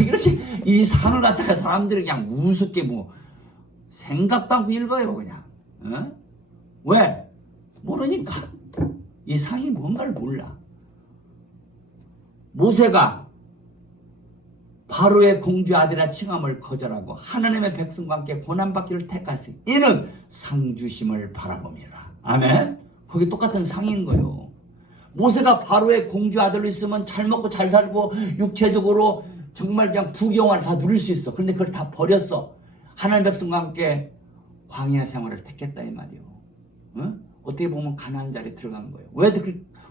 이렇게 이 상을 갖다가 사람들이 그냥 우습게 생각도 않고 읽어요 그냥. 왜? 모르니까. 이 상이 뭔가를 몰라. 모세가 바로의 공주 아들이라 칭함을 거절하고 하나님의 백성과 함께 고난받기를 택하시, 이는 상주심을 바라봅니다. 아멘. 거기 똑같은 상인 거예요. 모세가 바로의 공주 아들로 있으면 잘 먹고 잘 살고 육체적으로 정말 그냥 부귀영화를 다 누릴 수 있어. 그런데 그걸 다 버렸어. 하나님 백성과 함께 광야 생활을 택했다 이 말이에요. 어떻게 보면 가나안 자리에 들어간 거예요.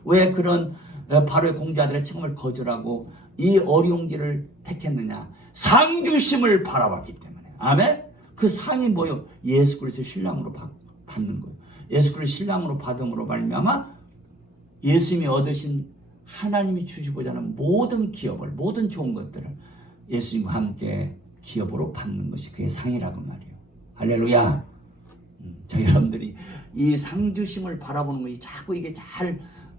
왜 그런 바로의 공주 아들의 칭함을 거절하고 이 어려운 길을 택했느냐? 상주심을 바라봤기 때문에. 아멘. 그 상이 뭐요? 예수 그리스도의 신랑으로 받는 거예요. 예수 그리스도의 신랑으로 받음으로 말미암아 예수님이 얻으신, 하나님이 주시고자 하는 모든 기업을, 모든 좋은 것들을 예수님과 함께 기업으로 받는 것이 그의 상이라고 말이에요. 할렐루야. 자, 여러분들이 이 상주심을 바라보는 것이 자꾸 이게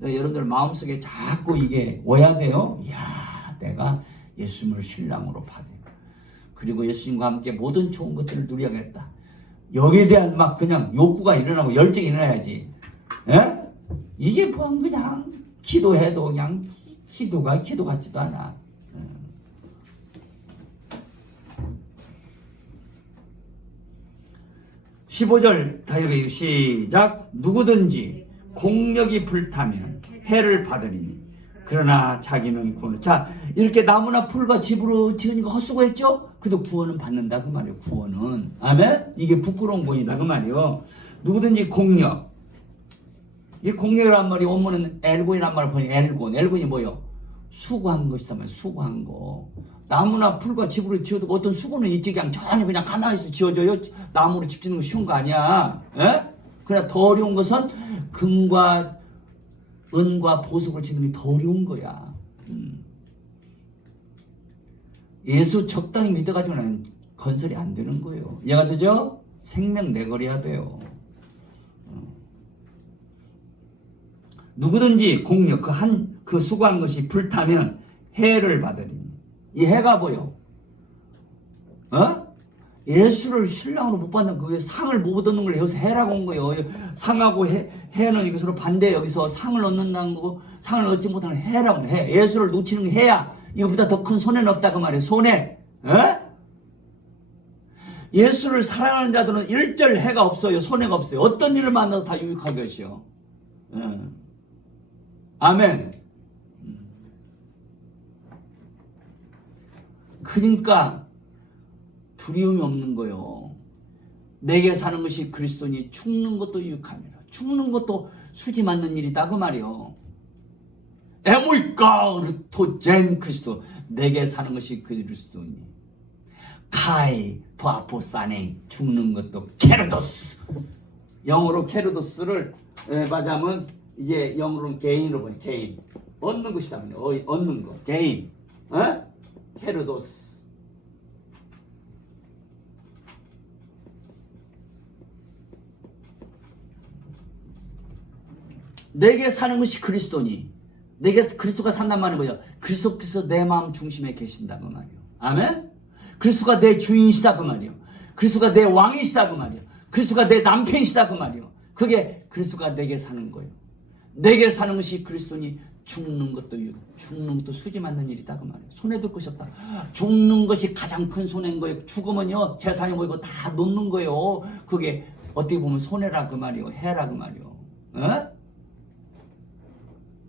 여러분들 마음속에 자꾸 이게 와야 돼요. 이야, 내가 예수님을 신랑으로 받아요. 그리고 예수님과 함께 모든 좋은 것들을 누려야겠다. 여기에 대한 막 그냥 욕구가 일어나고 열정이 일어나야지. 에? 이게 그냥 기도해도 그냥 기도가 기도 같지도 않아. 15절 다 읽어요. 시작. 누구든지 공력이 불타면 해를 받으리니 그러나 자기는 구원. 자, 이렇게 나무나 풀과 집으로 지으니까 헛수고했죠? 그래도 구원은 받는다 그 말이에요. 구원은. 아멘? 이게 부끄러운 구원이다 그 말이에요. 누구든지 공력. 이 공력이란 말이 원문은 엘곤이란 말을 보니 엘곤. 엘곤이 뭐예요? 수고한 것이다 말이에요. 수고한 거. 나무나 풀과 집으로 지어도 어떤 수고는 있지. 그냥 가만히 있어 지어져요. 나무로 집 짓는 거 쉬운 거 아니야. 에? 그러나 더 어려운 것은 금과 은과 보석을 짓는 게 더 어려운 거야. 예수 적당히 믿어가지고는 건설이 안 되는 거예요. 이해가 되죠? 생명 내거려야 돼요. 누구든지 공력 그 수고한 것이 불타면 해를 받으리니. 이 해가 뭐요? 예수를 신랑으로 못 받는 그 상을 못 얻는 걸 여기서 해라고 온 거예요. 상하고 해는 여기 서로 반대. 여기서 상을 얻는다는 거고 상을 얻지 못하는 해라고 해. 예수를 놓치는 게 해야. 이거보다 더 큰 손해는 없다 그 말이에요. 손해. 예수를 사랑하는 자들은 일절 해가 없어요. 손해가 없어요. 어떤 일을 만나도 다 유익하게 하시오. 아멘. 그러니까 두려움이 없는 거요. 내게 사는 것이 그리스도니 죽는 것도 유익합니다. 죽는 것도 수지 맞는 일이다 그 말이요. 에물까르토 젠 그리스도. 내게 사는 것이 그리스도니 카이 도아포사네. 죽는 것도 케르도스. 영어로 케르도스를 맞으면 이제 영어로는 게인으로 보니 게인. 얻는 것이다. 얻는 거. 게인. 케르도스. 내게 사는 것이 그리스도니. 내게 그리스도가 산단 말은 뭐예요? 그리스도께서 내 마음 중심에 계신다 그 말이에요. 아멘? 그리스도가 내 주인이시다 그 말이에요. 그리스도가 내 왕이시다 그 말이에요. 그리스도가 내 남편이시다 그 말이에요. 그게 그리스도가 내게 사는 거예요. 내게 사는 것이 그리스도니 죽는 것도 수지 맞는 일이다 그 말이에요. 손해둘 것이 없다. 죽는 것이 가장 큰 손해인 거예요. 죽으면요 재산이 뭐 이거 다 놓는 거예요. 그게 어떻게 보면 손해라 그 말이에요. 해라 그 말이에요.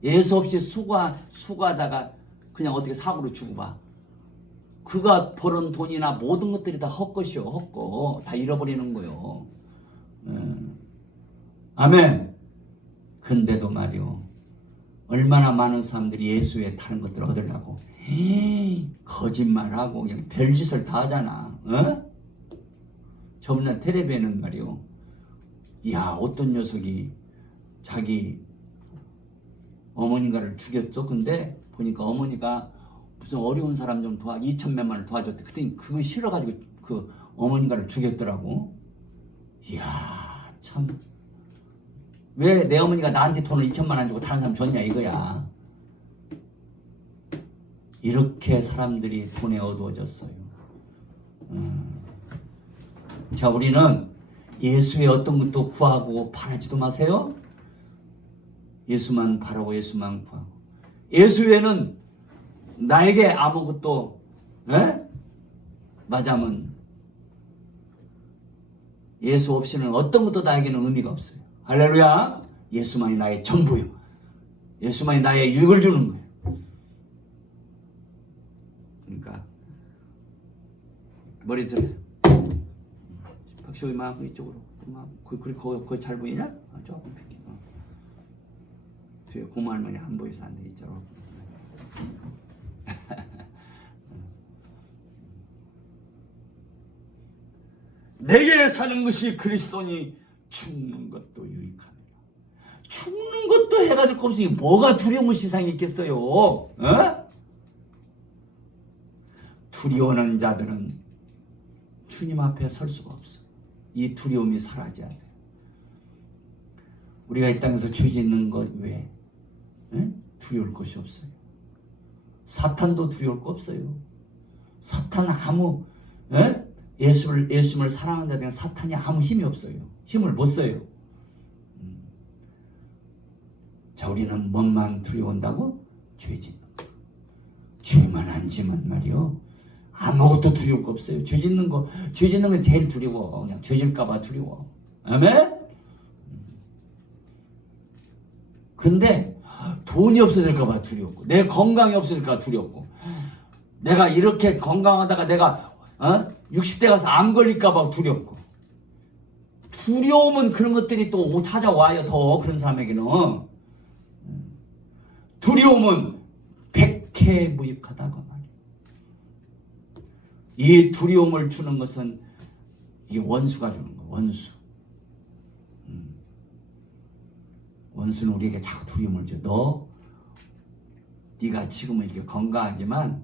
예수 없이 수고하다가 그냥 어떻게 사고로 죽어봐. 그가 벌은 돈이나 모든 것들이 다 헛것이요. 헛것. 다 잃어버리는 거요. 아멘. 근데도 말이요. 얼마나 많은 사람들이 예수에 타는 것들을 얻으려고 거짓말하고 그냥 별짓을 다 하잖아. 저번에 텔레비에는 말이요. 야, 어떤 녀석이 자기 어머니가를 죽였죠. 근데 보니까 어머니가 무슨 어려운 사람 좀 2,000몇만 원을 도와줬대. 그때 그거 싫어가지고 그 어머니가를 죽였더라고. 이야, 참. 왜 내 어머니가 나한테 돈을 2,000만 원 주고 다른 사람 줬냐 이거야. 이렇게 사람들이 돈에 어두워졌어요. 자, 우리는 예수의 어떤 것도 구하고 바라지도 마세요. 예수만 바라고 예수만 구하고. 예수 외에는 나에게 아무것도 맞으면 예수 없이는 어떤 것도 나에게는 의미가 없어요. 할렐루야. 예수만이 나의 전부요. 예수만이 나의 유익을 주는 거예요. 그러니까 머리 들어. 박수 이만큼 이쪽으로. 거기 잘 보이냐? 조금 펴게. 뒤에 고모 할머니 안 보여서 안 돼. 이쪽으로. 내게 사는 것이 그리스도니 죽는 것도 유익합니다. 죽는 것도 해가지고 거 없으니 뭐가 두려운 세상에 있겠어요? 두려워하는 자들은 주님 앞에 설 수가 없어요. 이 두려움이 사라져야 돼요. 우리가 이 땅에서 죄 짓는 것 외에 두려울 것이 없어요. 사탄도 두려울 거 없어요. 사탄 아무 예수를 사랑하는 자들은 사탄이 아무 힘이 없어요. 힘을 못 써요. 자, 우리는 뭐만 두려운다고? 죄 짓는 거. 죄만 안 지면 말이요, 아무것도 두려울 거 없어요. 죄 짓는 거 제일 두려워. 그냥 죄 질까봐 두려워. 아멘? 근데 돈이 없어질까봐 두렵고, 내 건강이 없어질까봐 두렵고, 내가 이렇게 건강하다가 내가 60대 가서 암 걸릴까봐 두렵고, 두려움은 그런 것들이 또 찾아와요. 더 그런 사람에게는 두려움은 백해무익하다고 말이에요. 이 두려움을 주는 것은 이 원수가 주는 거. 원수. 원수는 우리에게 자꾸 두려움을 줘. 네가 지금은 이렇게 건강하지만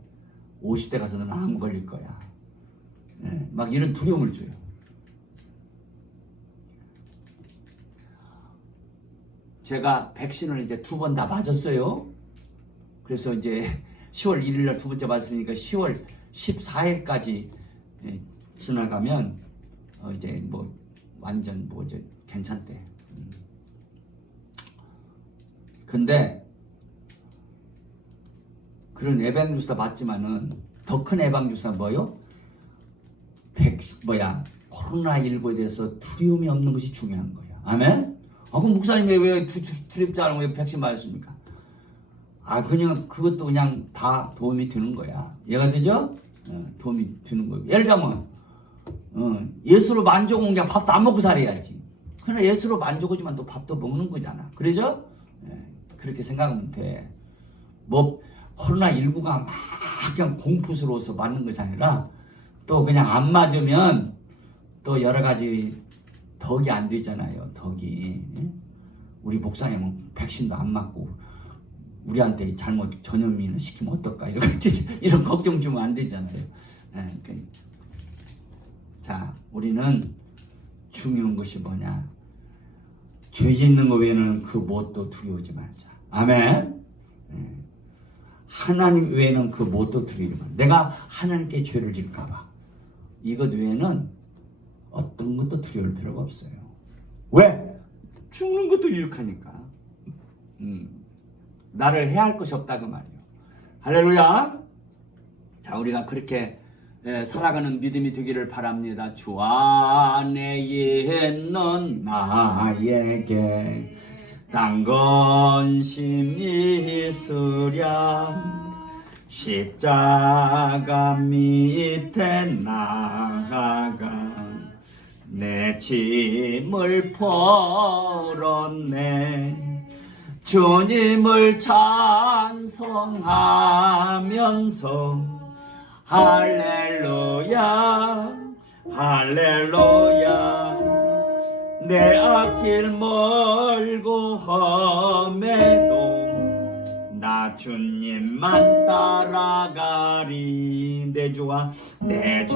50대 가서 너는 암 걸릴 거야. 막 이런 두려움을 줘요. 제가 백신을 이제 2번 다 맞았어요. 그래서 이제 10월 1일 날 2번째 맞았으니까 10월 14일까지 지나가면 이제 뭐 완전 뭐 이제 괜찮대. 근데 그런 예방주사 맞지만은 더 큰 예방주사 뭐요? 코로나19에 대해서 두려움이 없는 것이 중요한 거예요. 아멘? 그럼 목사님이 왜 두렵지 않으면 왜 백신 맞았습니까? 그냥 그것도 그냥 다 도움이 되는 거야. 이해가 되죠? 도움이 되는 거예요. 예를 들면 예수로 만족은 그냥 밥도 안 먹고 살아야지. 그러나 예수로 만족하지만 또 밥도 먹는 거잖아. 그러죠? 그렇게 생각하면 돼. 뭐 코로나19가 막 그냥 공포스러워서 맞는 것이 아니라 또 그냥 안 맞으면 또 여러 가지 덕이 안 되잖아요. 덕이. 우리 목사님은 백신도 안 맞고 우리한테 잘못 전염을 시키면 어떨까 이런 걱정 주면 안 되잖아요. 자, 우리는 중요한 것이 뭐냐? 죄 짓는 거 외에는 그 무엇도 두려워하지 말자. 아멘. 하나님 외에는 그 무엇도 두려워하지 말자. 내가 하나님께 죄를 질까봐 이것 외에는 어떤 것도 두려울 필요가 없어요. 왜? 죽는 것도 유익하니까. 나를 해할 것이 없다 그 말이에요. 할렐루야. 자, 우리가 그렇게 살아가는 믿음이 되기를 바랍니다. 주 안에 있는 나에게 딴 건심이 있으랴. 십자가 밑에 나아가 내 짐을 풀었네. 주님을 찬송하면서 할렐루야 할렐루야. 내 앞길 멀고 험해도 나 주님만 따라가리. 내 주와 맺은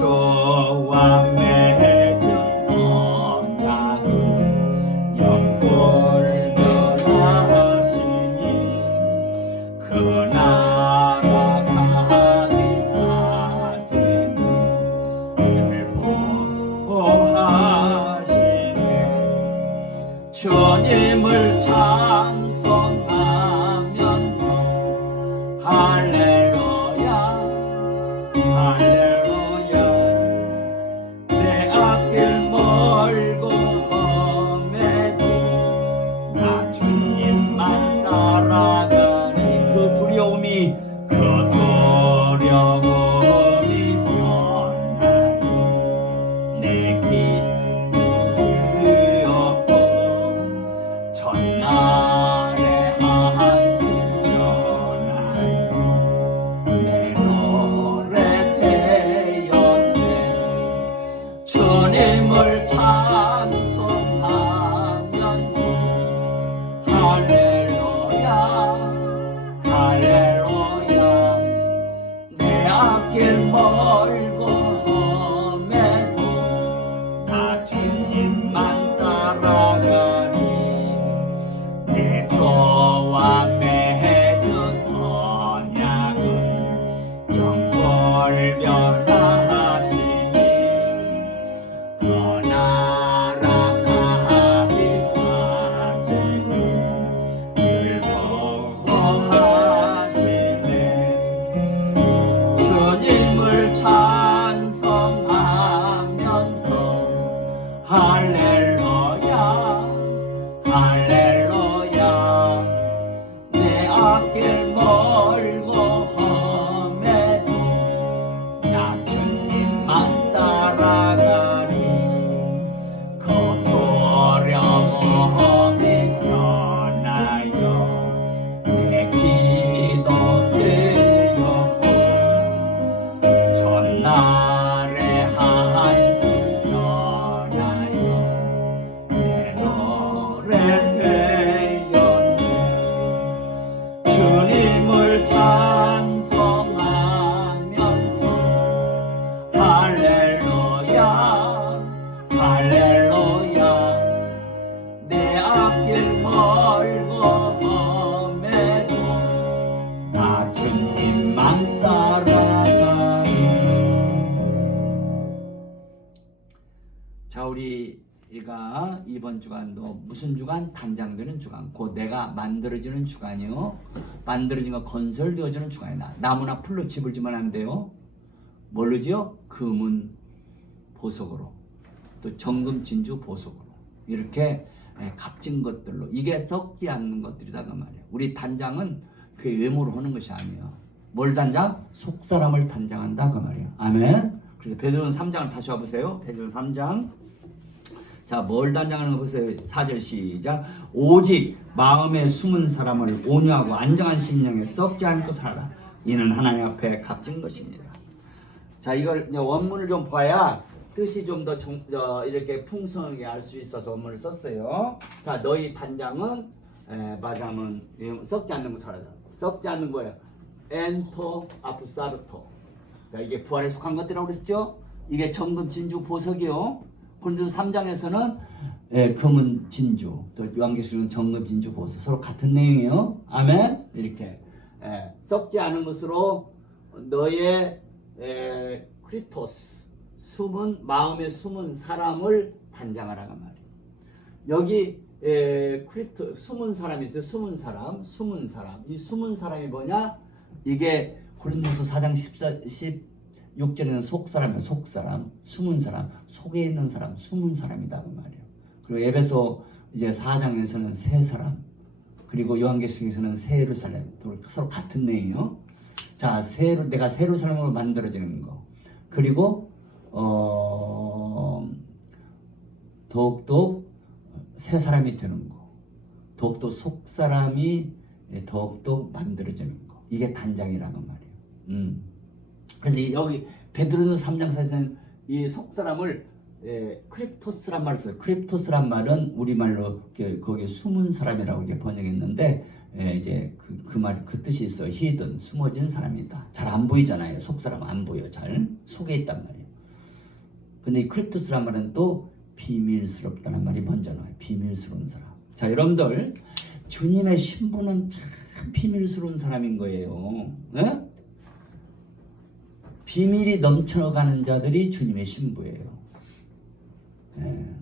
언약은 영불변하시니 그 나라 가기까지는 늘 보호하시네. 주님을 찬송하면서 할렐루야 할렐루야. 내 앞길 멀고 험해도 나 주님만 따라가니 그 두려움이 면하여 내 길이 없고 전날 우리가 이번 주간도 무슨 주간? 단장되는 주간. 곧 내가 만들어지는 주간이요. 만들어진 거 건설되어지는 주간이다. 나무나 풀로 집을 지면 안 돼요. 뭘로 지어? 금은 보석으로, 또 정금 진주 보석으로, 이렇게 값진 것들로, 이게 썩지 않는 것들이다 그 말이에요. 우리 단장은 그 외모로 하는 것이 아니에요. 뭘 단장? 속사람을 단장한다 그 말이에요. 아멘. 그래서 베드로는 3장을 다시 와보세요. 베드로는 3장. 자, 뭘 단장하는 거 보세요. 4절 시작. 오직 마음에 숨은 사람을 온유하고 안정한 심령에 썩지 않고 살아라. 이는 하나님 앞에 값진 것입니다. 자, 이걸 원문을 좀 봐야 뜻이 좀 더 이렇게 풍성하게 알 수 있어서 원문을 썼어요. 자, 너희 단장은 말하자면 썩지 않는 거 살아라. 썩지 않는 거예요. 엔토 아프사르토. 자, 이게 부활에 속한 것들이라고 그랬죠. 이게 정금 진주 보석이요. 고린도서 3장에서는 금은 진주, 또 요한계시록은 정금 진주 보석, 서로 같은 내용이에요. 아멘. 이렇게 썩지 않은 것으로 너의 크리토스, 숨은 마음에 숨은 사람을 단장하라는 말이에요. 여기 숨은 사람이 있어요. 숨은 사람. 이 숨은 사람이 뭐냐? 이게 고린도서 4장 16절에는 속사람이에요. 속사람, 숨은 사람, 속에 있는 사람, 숨은 사람이다 그 말이에요. 그리고 에베소 이제 4장에서는 새 사람, 그리고 요한계시록에서는 새 예루살렘, 서로 같은 내용이요. 자, 내가 새 예루살렘으로 만들어지는 거, 그리고 더욱더 새 사람이 되는 거, 더욱더 속 사람이 더욱더 만들어지는 거, 이게 단장이라는 말이에요. 그래서 여기 베드로서 3장 4절에는 이 속 사람을 크립토스란 말을 써요. 크립토스란 말은 우리말로 거기 숨은 사람이라고 이렇게 번역했는데 이제 그 말, 그 뜻이 있어요. 히든, 숨어진 사람이다. 잘 안 보이잖아요. 속 사람 안 보여. 잘 속에 있단 말이에요. 근데 이 크립토스란 말은 또 비밀스럽다는 말이 먼저 나와요. 비밀스러운 사람. 자, 여러분들, 주님의 신부는 참 비밀스러운 사람인 거예요. 네? 비밀이 넘쳐가는 자들이 주님의 신부예요. 네.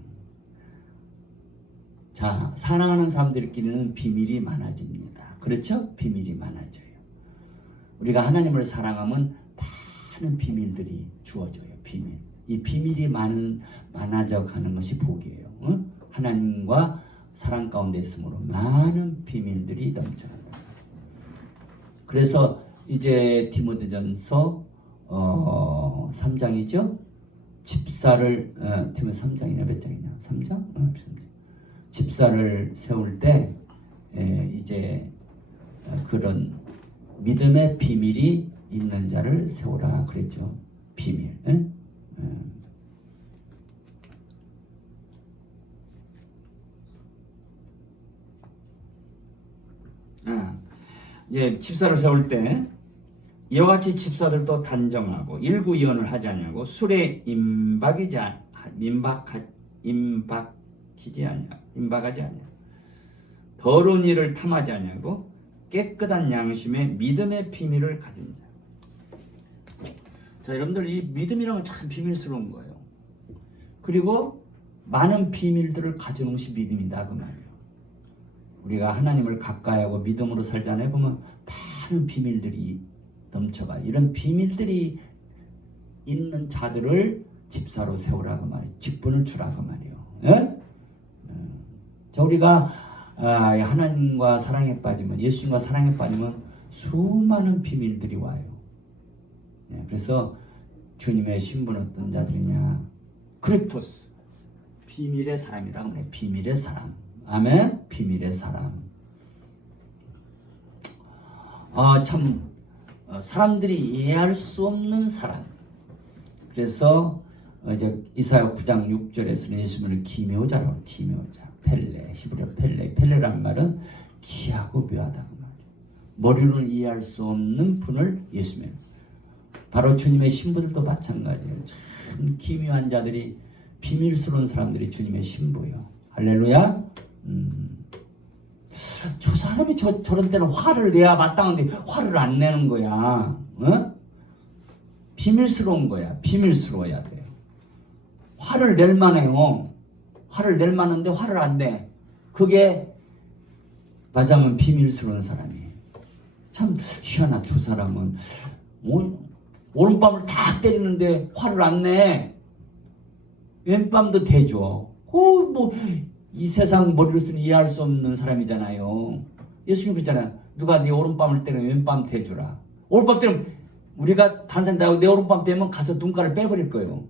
자, 사랑하는 사람들끼리는 비밀이 많아집니다. 그렇죠? 비밀이 많아져요. 우리가 하나님을 사랑하면 많은 비밀들이 주어져요. 비밀. 이 비밀이 많아져 가는 것이 복이에요. 응? 하나님과 사랑 가운데 있으므로 많은 비밀들이 넘쳐난다. 그래서 이제 디모데전서 3장이죠. 집사를 디모데 3장이냐 몇 장이냐? 3장? 3장. 집사를 세울 때 이제 그런 믿음의 비밀이 있는 자를 세우라 그랬죠. 비밀. 예, 집사를 세울 때 이와 같이 집사들도 단정하고 일구이언을 하지 않냐고 술에 임박하지 않냐 더러운 일을 탐하지 않냐고 깨끗한 양심에 믿음의 비밀을 가진 자. 자, 여러분들, 이 믿음이란 건 참 비밀스러운 거예요. 그리고 많은 비밀들을 가져온 것이 믿음이다 그 말이에요. 우리가 하나님을 가까이하고 믿음으로 살잖아요. 보면 많은 비밀들이 넘쳐가. 이런 비밀들이 있는 자들을 집사로 세우라 그 말이에요. 직분을 주라 그 말이에요. 예? 자, 우리가 하나님과 사랑에 빠지면, 예수님과 사랑에 빠지면 수많은 비밀들이 와요. 예, 그래서 주님의 신분은 어떤 자들이냐? 크립토스, 비밀의 사람이라고 말해요. 비밀의 사람. 아멘. 비밀의 사람. 참 사람들이 이해할 수 없는 사람. 그래서 이제 이사야 9장 6절에서는 예수님을 기묘자라고, 기묘자, 펠레, 히브리어 펠레라는 말은 귀하고 묘하다 그 말이에요. 머리로는 이해할 수 없는 분을 예수님. 바로 주님의 신부들도 마찬가지예요. 참 기묘한 자들이, 비밀스러운 사람들이 주님의 신부예요. 할렐루야. 저 사람이 저런 때는 화를 내야 마땅한데 화를 안 내는 거야. 비밀스러운 거야. 비밀스러워야 돼요. 화를 낼 만해요. 화를 낼 만한데 화를 안 내. 그게 맞으면 비밀스러운 사람이에요. 참 희한한 두 사람은 오른밤을 딱 때리는데 화를 안 내. 왼밤도 대줘. 이 세상 머리로 쓰는 이해할 수 없는 사람이잖아요. 예수님 그랬잖아요. 누가 네 오른밤을 때리면 왼밤 대주라. 오른밤 때리면 우리가 단산다고 내 오른밤 때리면 가서 눈깔을 빼버릴 거예요.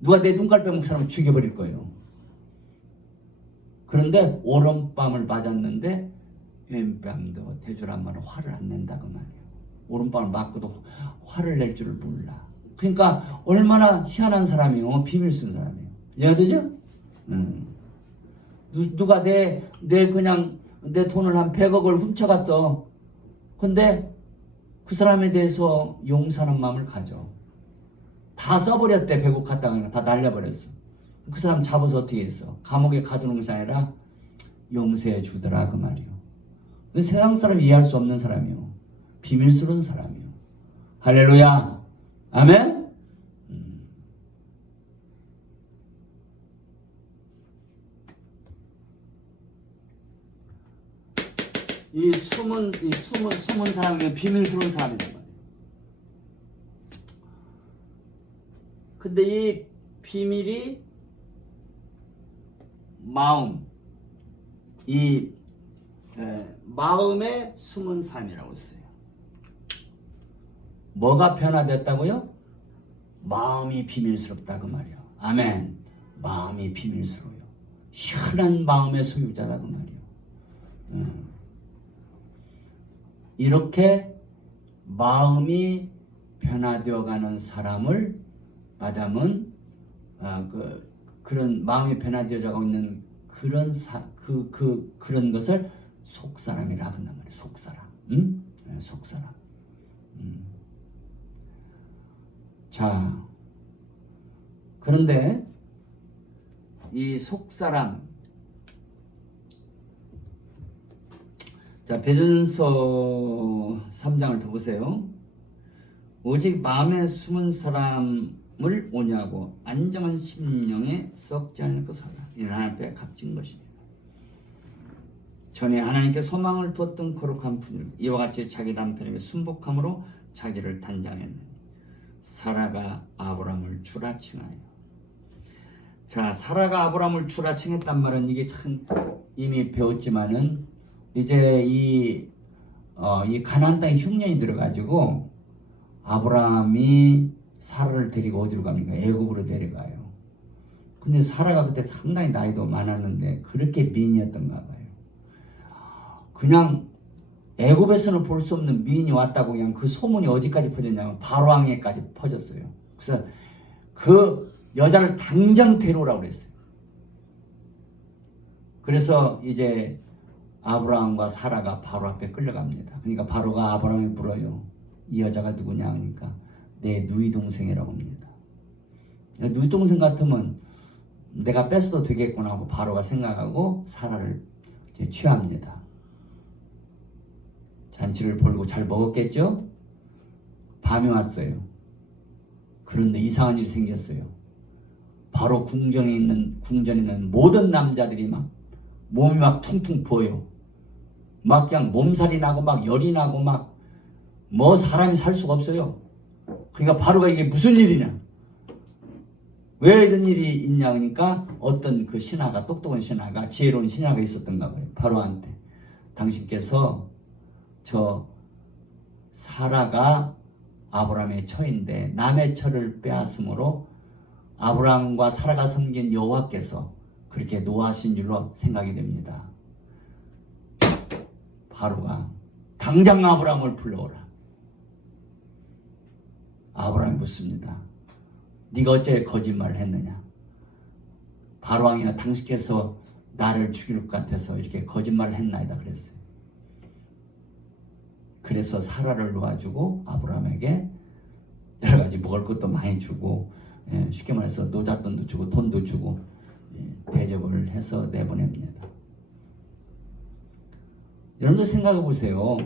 누가 내 눈깔 빼면 그 사람을 죽여버릴 거예요. 그런데 오른밤을 맞았는데 왼밤도 대주란 말은 화를 안 낸다 그 말이에요. 오른밤을 맞고도 화를 낼 줄을 몰라. 그러니까 얼마나 희한한 사람이요. 비밀 쓴 사람이에요. 이해가 되죠? 누가 그냥 내 돈을 한 100억을 훔쳐갔어. 근데 그 사람에 대해서 용서하는 마음을 가져. 다 써버렸대. 100억 갖다가 다 날려버렸어. 그 사람 잡아서 어떻게 했어? 감옥에 가두는 것이 아니라 용서해 주더라 그 말이요. 세상 사람 이해할 수 없는 사람이요. 비밀스러운 사람이요. 할렐루야. 아멘. 이 숨은 사람이 비밀스러운 사람이란 말이에요. 근데 이 비밀이 마음에 숨은 사람이라고 했어요. 뭐가 변화됐다고요? 마음이 비밀스럽다 그 말이에요. 아멘. 마음이 비밀스러워요. 희한한 마음의 소유자다 그 말이에요. 이렇게 마음이 변화되어가는 사람을 말하자면 그런 마음이 변화되어가고 있는 그런 것을 속사람이라 한단 말이에요. 속사람. 속사람. 자, 그런데 이 속사람, 자, 베드로전서 3장을 더 보세요. 오직 마음에 숨은 사람을 오냐고 안정한 심령에 썩지 않을 것을 이는 하나님 앞에 값진 것입니다. 전에 하나님께 소망을 두었던 거룩한 분들 이와 같이 자기 남편에게 순복함으로 자기를 단장했느니 사라가 아브라함을 주라칭하여. 자, 사라가 아브라함을 주라칭했단 말은 이게 참 이미 배웠지만은 이제 이 가나안 땅에 흉년이 들어가지고 아브라함이 사라를 데리고 어디로 갑니까? 애굽으로 데려가요. 근데 사라가 그때 상당히 나이도 많았는데 그렇게 미인이었던가 봐요. 그냥 애굽에서는 볼 수 없는 미인이 왔다고 그냥 그 소문이 어디까지 퍼졌냐면 바로왕에까지 퍼졌어요. 그래서 그 여자를 당장 데려오라고 그랬어요. 그래서 이제 아브라함과 사라가 바로 앞에 끌려갑니다. 그러니까 바로가 아브라함을 물어요. 이 여자가 누구냐 하니까 내 누이 동생이라고 합니다. 누이 동생 같으면 내가 뺏어도 되겠구나 하고 바로가 생각하고 사라를 이제 취합니다. 잔치를 벌고 잘 먹었겠죠? 밤이 왔어요. 그런데 이상한 일이 생겼어요. 바로 궁전에 있는 모든 남자들이 막 몸이 막 퉁퉁 부어요. 막 그냥 몸살이 나고 막 열이 나고 막 뭐 사람이 살 수가 없어요. 그러니까 바로가 이게 무슨 일이냐? 왜 이런 일이 있냐 그러니까 어떤 그 신하가 똑똑한 신하가 지혜로운 신하가 있었던가 봐요. 바로한테 당신께서 저 사라가 아브라함의 처인데 남의 처를 빼앗음으로 아브라함과 사라가 섬긴 여호와께서 그렇게 노하신 줄로 생각이 됩니다. 바로가 당장 아브라함을 불러오라. 아브라함이 묻습니다. 네가 어째 거짓말을 했느냐? 바로왕이야 당신께서 나를 죽일 것 같아서 이렇게 거짓말을 했나이다 그랬어요. 그래서 사라를 놓아주고 아브라함에게 여러 가지 먹을 것도 많이 주고 쉽게 말해서 노잣돈도 주고 돈도 주고 대접을 해서 내보냅니다. 여러분들 생각해 보세요.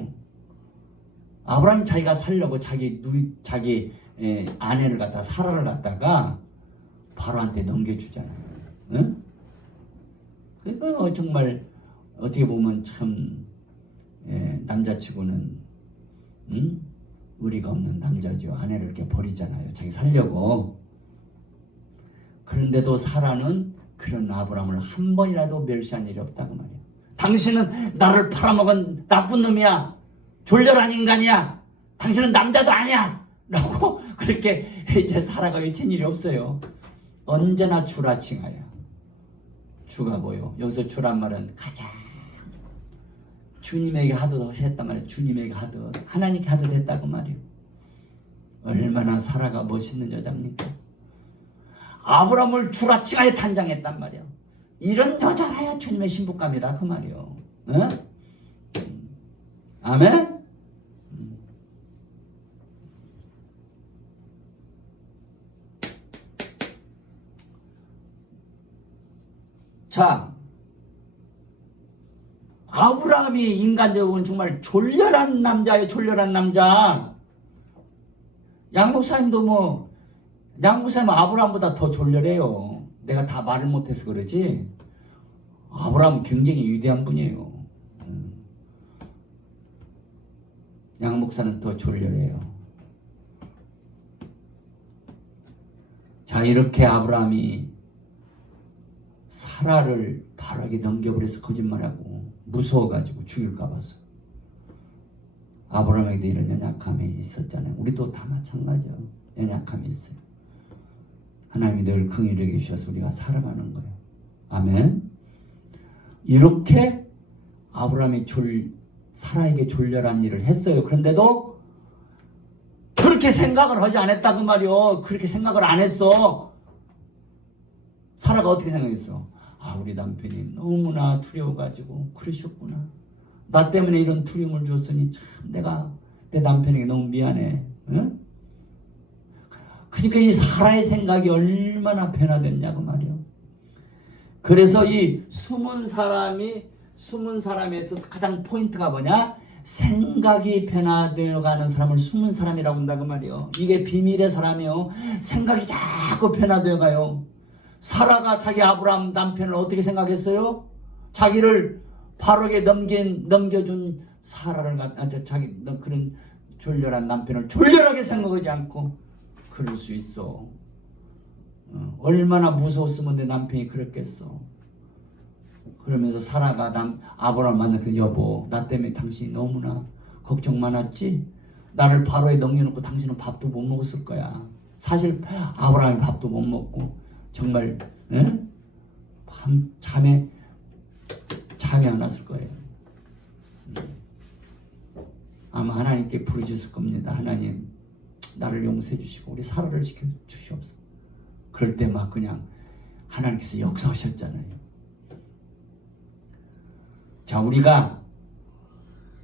아브라함이 자기가 살려고 자기 아내를 갖다 사라를 갖다가 바로한테 넘겨주잖아요. 응? 그거 정말 어떻게 보면 참 남자치고는 의리가 없는 남자죠. 아내를 이렇게 버리잖아요. 자기 살려고. 그런데도 사라는 그런 아브라함을 한 번이라도 멸시한 일이 없다고 말이에요. 당신은 나를 팔아먹은 나쁜 놈이야. 졸렬한 인간이야. 당신은 남자도 아니야. 라고 그렇게 이제 사라가 외친 일이 없어요. 언제나 주라 칭하여. 주가 뭐요? 여기서 주란 말은 가장 주님에게 하듯 했단 말이에요. 주님에게 하듯 하나님께 하듯 했다고 말이에요. 얼마나 사라가 멋있는 여자입니까? 아브라함을 주라 칭하여 단장했단 말이에요. 이런 여자라야 주님의 신부감이라 그 말이에요. 어? 아멘? 자, 아브라함이 인간적으로는 정말 졸렬한 남자예요. 졸렬한 남자. 양 목사님도 양 목사님은 아브라함보다 더 졸렬해요. 내가 다 말을 못해서 그러지. 아브라함은 굉장히 위대한 분이에요. 양 목사는 더 졸렬해요. 자, 이렇게 아브라함이 사라를 바라게 넘겨버려서 거짓말하고 무서워가지고 죽일까 봐서. 아브라함에게도 이런 연약함이 있었잖아요. 우리도 다 마찬가지예요. 연약함이 있어요. 하나님이 늘 긍휼히 여기셔서 우리가 살아가는 거예요. 아멘. 이렇게 아브라함이 사라에게 졸렬한 일을 했어요. 그런데도 그렇게 생각을 하지 않았다고 말이요. 그렇게 생각을 안 했어. 사라가 어떻게 생각했어? 아, 우리 남편이 너무나 두려워가지고 그러셨구나. 나 때문에 이런 두려움을 줬으니 참 내가 내 남편에게 너무 미안해. 응? 그러니까 이 사라의 생각이 얼마나 변화됐냐고 말이요. 그래서 이 숨은 사람에 있어서 가장 포인트가 뭐냐? 생각이 변화되어 가는 사람을 숨은 사람이라고 한다고 말이요. 이게 비밀의 사람이요. 생각이 자꾸 변화되어 가요. 사라가 자기 아브라함 남편을 어떻게 생각했어요? 자기를 바로에게 넘겨준 사라를 자기 그런 졸렬한 남편을 졸렬하게 생각하지 않고 그럴 수 있어. 얼마나 무서웠으면 내 남편이 그랬겠어. 그러면서 사라가 아브라함 만나서 여보, 나 때문에 당신이 너무나 걱정 많았지? 나를 바로에 넘겨놓고 당신은 밥도 못 먹었을 거야. 사실 아브라함이 밥도 못 먹고 정말 잠이 안 왔을 거예요. 아마 하나님께 부르짖을 겁니다. 하나님, 나를 용서해 주시고 우리 사라를 지켜 주시옵소서. 그럴 때 막 그냥 하나님께서 역사하셨잖아요. 자, 우리가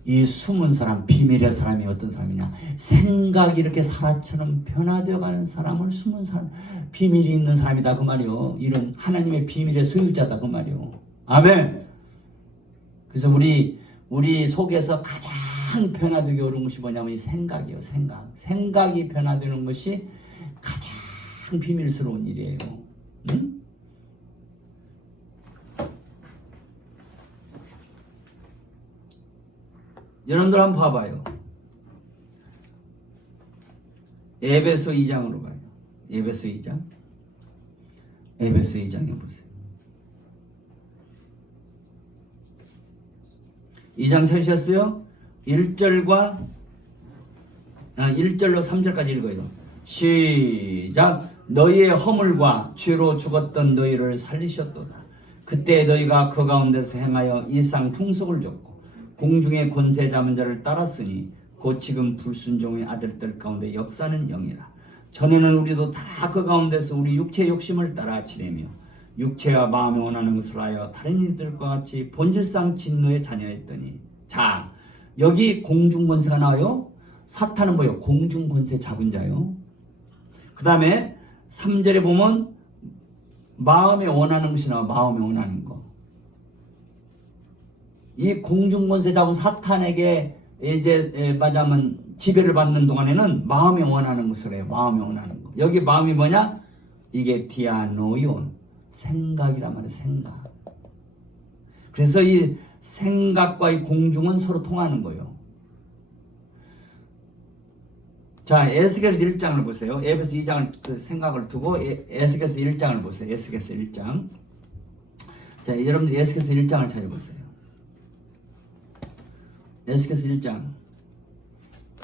이 숨은 사람, 비밀의 사람이 어떤 사람이냐? 생각이 이렇게 사라처럼 변화되어 가는 사람을 숨은 사람, 비밀이 있는 사람이다 그 말이요. 이런 하나님의 비밀의 소유자다 그 말이요. 아멘. 그래서 우리 속에서 가장 변화되기 어려운 것이 뭐냐면 이 생각이에요. 생각이 변화되는 것이 가장 비밀스러운 일이에요. 응? 여러분들 한번 봐봐요. 에베소 2장으로 가요. 에베소 2장. 에베소 2장에 보세요. 2장 찾으셨어요? 1절로 3절까지 읽어요. 시작. 너희의 허물과 죄로 죽었던 너희를 살리셨도다. 그때 너희가 그 가운데서 행하여 이상 풍속을 줬고 공중의 권세 잡은 자를 따랐으니 곧 지금 불순종의 아들들 가운데 역사는 영이라. 전에는 우리도 다 그 가운데서 우리 육체의 욕심을 따라 지내며 육체와 마음에 원하는 것을 하여 다른 이들과 같이 본질상 진노의 자녀였더니. 자, 여기 공중권세가 나와요. 사탄은 뭐예요? 공중권세 잡은 자요. 그 다음에 3절에 보면 마음에 원하는 것이 나와. 마음에 원하는 거. 이 공중권세 잡은 사탄에게 이제 말하자면 지배를 받는 동안에는 마음에 원하는 것을 해요. 마음에 원하는 거. 여기 마음이 뭐냐? 이게 디아노이온, 생각이란 말이에요. 생각. 그래서 이 생각과 이 공중은 서로 통하는 거예요. 자, 에스겔서 1장을 보세요. 에베소 2장을 그 생각을 두고 에스겔서 1장을 보세요. 에스겔서 1장. 자, 여러분들 에스겔서 1장을 찾아보세요. 에스겔서 1장.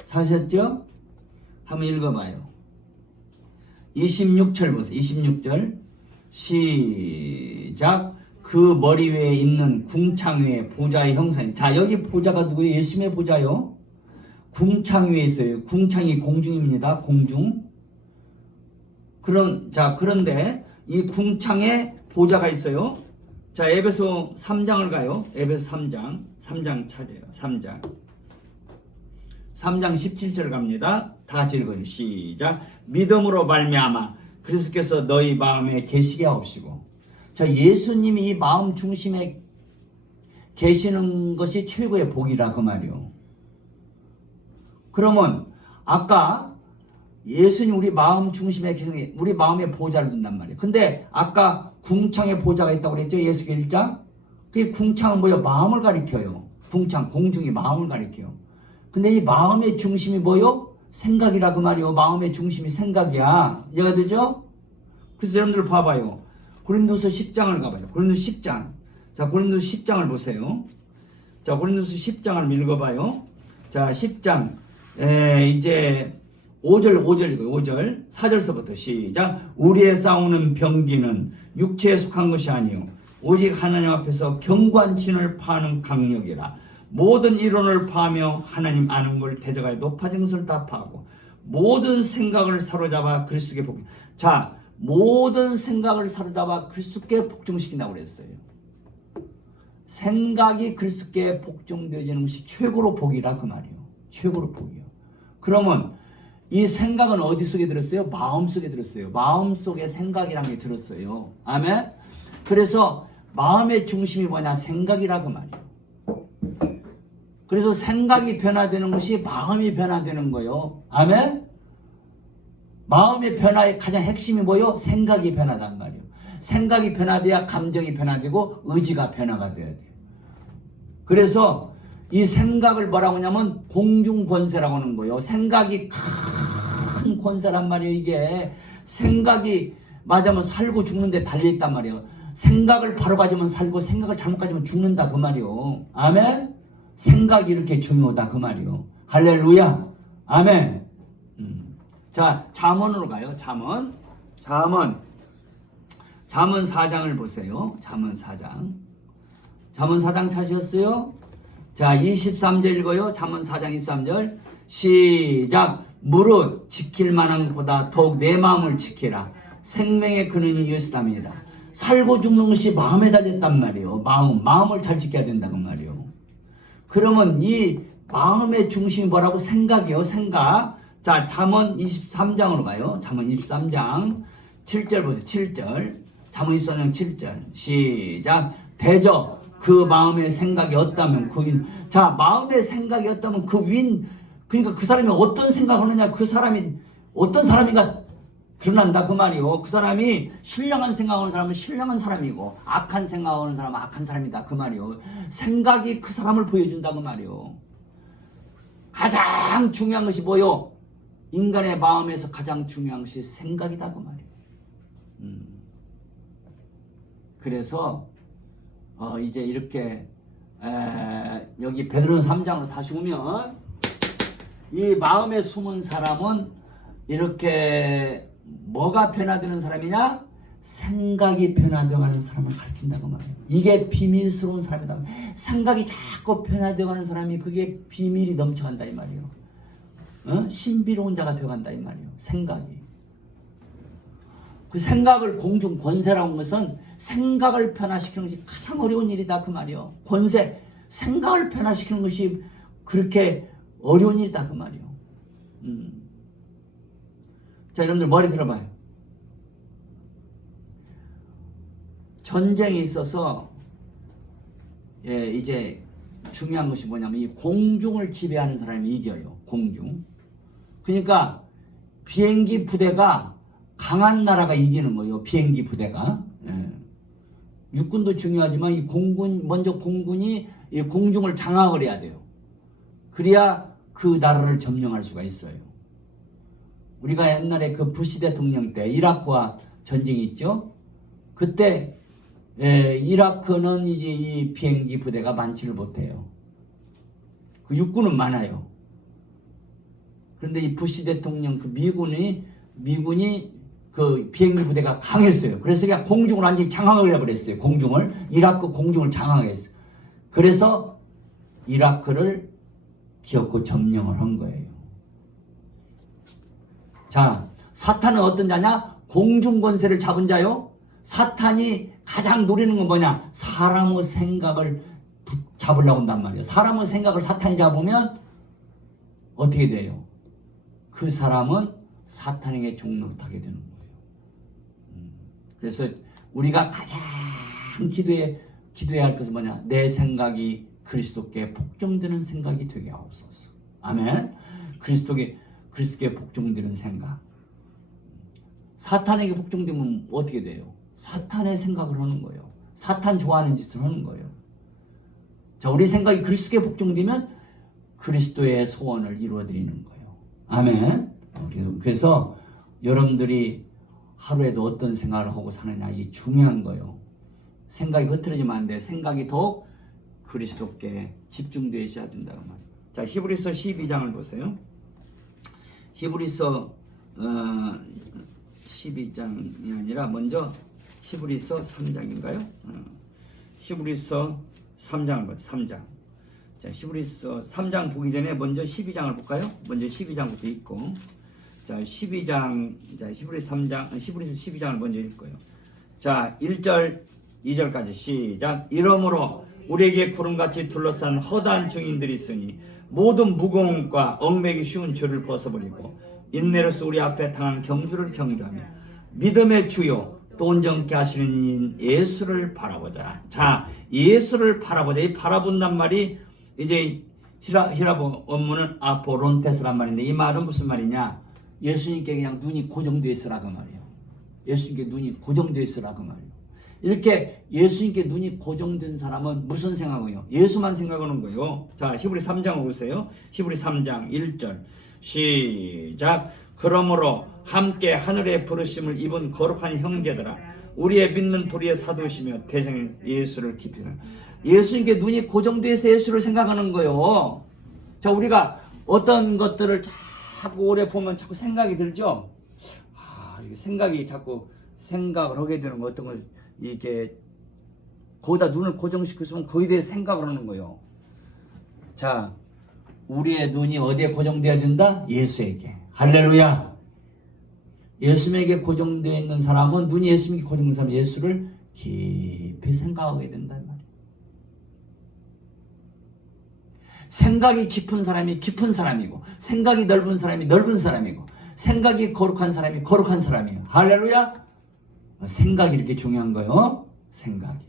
찾으셨죠? 한번 읽어봐요. 26절 보세요. 26절. 시작. 그 머리 위에 있는 궁창 위에 보좌의 형상이. 자, 여기 보좌가 누구예요? 예수님의 보좌요. 궁창 위에 있어요. 궁창이 공중입니다. 공중. 그런데 이 궁창에 보좌가 있어요. 자, 에베소 3장을 가요. 에베소 3장 찾아요. 3장 17절 갑니다. 다 같이 읽어요. 시작. 믿음으로 말미암아 그리스도께서 너희 마음에 계시게 하옵시고. 자, 예수님이 이 마음 중심에 계시는 것이 최고의 복이라 그 말이요. 그러면 아까 예수님 우리 마음 중심에 계시는 우리 마음에 보좌를 둔단 말이에요. 근데 아까 궁창에 보좌가 있다고 그랬죠. 예수께 1장. 그 궁창은 뭐예요? 마음을 가리켜요. 궁창, 공중이 마음을 가리켜요. 근데 이 마음의 중심이 뭐예요? 생각이라 그 말이요. 마음의 중심이 생각이야. 이해가 되죠? 그래서 여러분들 봐봐요. 고린도서 10장을 가봐요. 고린도서 10장. 자, 고린도서 10장을 보세요. 자, 고린도서 10장을 읽어봐요. 자, 10장. 이제 5절 읽어요. 5절 4절서부터 시작. 우리의 싸우는 병기는 육체에 속한 것이 아니요 오직 하나님 앞에서 경관친을 파는 강력이라. 모든 이론을 파하며 하나님 아는 걸 대적하여 높아진 것을 다 파하고 모든 생각을 사로잡아 그리스도께 복종. 자, 모든 생각을 사로잡아 그리스도께 복종시킨다고 그랬어요. 생각이 그리스도께 복종되어지는 것이 최고로 복이라 그 말이에요. 최고로 복이요. 그러면 이 생각은 어디 속에 들었어요? 마음 속에 들었어요. 마음 속에 생각이라는 게 들었어요. 아멘. 그래서 마음의 중심이 뭐냐? 생각이라 그 말이에요. 그래서 생각이 변화되는 것이 마음이 변화되는 거예요. 아멘. 마음의 변화의 가장 핵심이 뭐예요? 생각이 변화단 말이에요. 생각이 변화돼야 감정이 변화되고 의지가 변화가 돼야 돼요. 그래서 이 생각을 뭐라고 하냐면 공중권세라고 하는 거예요. 생각이 큰 권세란 말이에요. 이게 생각이 맞으면 살고 죽는데 달려있단 말이에요. 생각을 바로 가지면 살고 생각을 잘못 가지면 죽는다 그 말이에요. 아멘. 생각이 이렇게 중요하다 그 말이에요. 할렐루야. 아멘. 자, 잠언으로 가요. 잠언 4장을 보세요. 잠언 4장 찾으셨어요? 자, 23절 읽어요. 잠언 4장 23절 시작. 무릇 지킬 만한 것보다 더욱 내 마음을 지키라. 생명의 근원이 이것이답니다. 살고 죽는 것이 마음에 달렸단 말이에요. 마음을 잘 지켜야 된다고 말이에요. 그러면 이 마음의 중심이 뭐라고? 생각이요. 생각. 자, 잠언 23장으로 가요. 잠언 23장 7절 보세요. 7절. 잠언 23장 7절 시작. 대저 그 마음의 생각이 없다면 그 윈. 자, 마음의 생각이 없다면 그 윈. 그러니까 그 사람이 어떤 생각하느냐, 그 사람이 어떤 사람인가 드러난다 그 말이요. 그 사람이 신령한 생각하는 사람은 신령한 사람이고 악한 생각하는 사람은 악한 사람이다 그 말이요. 생각이 그 사람을 보여준다 그 말이요. 가장 중요한 것이 뭐요? 인간의 마음에서 가장 중요한 것이 생각이다 그 말이요. 그래서 이제 이렇게 여기 베드로전 3장으로 다시 오면 이 마음에 숨은 사람은 이렇게 뭐가 변화되는 사람이냐? 생각이 변화되어가는 사람을 가르친다고 말해요. 이게 비밀스러운 사람이다. 생각이 자꾸 변화되어가는 사람이 그게 비밀이 넘쳐간다 이 말이에요. 신비로운 자가 되어간다 이 말이에요. 생각이. 그 생각을 공중 권세라고 하는 것은 생각을 변화시키는 것이 가장 어려운 일이다 그 말이에요. 권세, 생각을 변화시키는 것이 그렇게 어려운 일이다 그 말이에요. 자, 여러분들 머리 들어봐요. 전쟁에 있어서 이제 중요한 것이 뭐냐면 이 공중을 지배하는 사람이 이겨요. 공중. 그러니까 비행기 부대가 강한 나라가 이기는 거예요. 비행기 부대가. 예. 육군도 중요하지만 이 먼저 공군이 이 공중을 장악을 해야 돼요. 그래야 그 나라를 점령할 수가 있어요. 우리가 옛날에 그 부시 대통령 때 이라크와 전쟁이 있죠. 그때 이라크는 이제 이 비행기 부대가 많지를 못해요. 그 육군은 많아요. 그런데 이 부시 대통령 그 미군이 그 비행기 부대가 강했어요. 그래서 그냥 공중을 완전히 장악을 해버렸어요. 이라크 공중을 장악했어요. 그래서 이라크를 기어코 점령을 한 거예요. 자, 사탄은 어떤 자냐? 공중 권세를 잡은 자요. 사탄이 가장 노리는 건 뭐냐? 사람의 생각을 잡으려고 한단 말이에요. 사람의 생각을 사탄이 잡으면 어떻게 돼요? 그 사람은 사탄에게 종노릇하게 되는 거예요. 그래서 우리가 가장 기도해야 할 것은 뭐냐? 내 생각이 그리스도께 복종되는 생각이 되게 하옵소서. 아멘. 그리스도께 복종되는 생각. 사탄에게 복종되면 어떻게 돼요? 사탄의 생각을 하는 거예요. 사탄 좋아하는 짓을 하는 거예요. 자, 우리 생각이 그리스도께 복종되면 그리스도의 소원을 이루어드리는 거예요. 아멘. 그래서 여러분들이 하루에도 어떤 생각을 하고 사느냐, 이게 중요한 거예요. 생각이 흐트러지면 안 돼. 생각이 더욱 그리스도께 집중되어야 된다고 말이에요. 자, 히브리서 12장을 보세요. 히브리서 12장이 아니라 먼저 히브리서 3장인가요? 히브리서 3장을 봐요. 3장. 자, 히브리서 3장 보기 전에 먼저 12장을 볼까요? 먼저 12장부터 읽고. 자, 12장, 자, 히브리서 12장을 먼저 읽고요. 자, 1절, 2절까지 시작. 이러므로 우리에게 구름같이 둘러싼 허다한 증인들이 있으니 모든 무거움과 얽매기 쉬운 죄를 벗어버리고 인내로서 우리 앞에 당한 경주를 경주하며 믿음의 주요 또 온전케 하시는 인 예수를 바라보자. 자, 예수를 바라보자. 이 바라본단 말이 이제 히라보 원문은 아포론테스란 말인데, 이 말은 무슨 말이냐? 예수님께 그냥 눈이 고정되어 있으라고 말이에요. 예수님께 눈이 고정되어 있으라고 말이에요. 이렇게 예수님께 눈이 고정된 사람은 무슨 생각이에요? 예수만 생각하는 거예요. 자, 히브리 3장 오세요. 히브리 3장 1절 시작. 그러므로 함께 하늘의 부르심을 입은 거룩한 형제들아, 우리의 믿는 도리의 사도시며 대장인 예수를 깊이 생각. 예수님께 눈이 고정되어 있어 예수를 생각하는 거예요. 자, 우리가 어떤 것들을 자꾸 오래 보면 자꾸 생각이 들죠. 이게 생각이 자꾸 생각을 하게 되는 거, 어떤 걸 이렇게 거기다 눈을 고정시켰으면 거기에 대해 생각을 하는 거예요. 자, 우리의 눈이 어디에 고정되어야 된다? 예수에게. 할렐루야. 예수에게 고정되어 있는 사람은, 눈이 예수님께 고정된 사람은 예수를 깊이 생각하게 된단 말이에요. 생각이 깊은 사람이 깊은 사람이고, 생각이 넓은 사람이 넓은 사람이고, 생각이 거룩한 사람이 거룩한 사람이에요. 할렐루야. 생각이 이렇게 중요한 거예요. 생각이.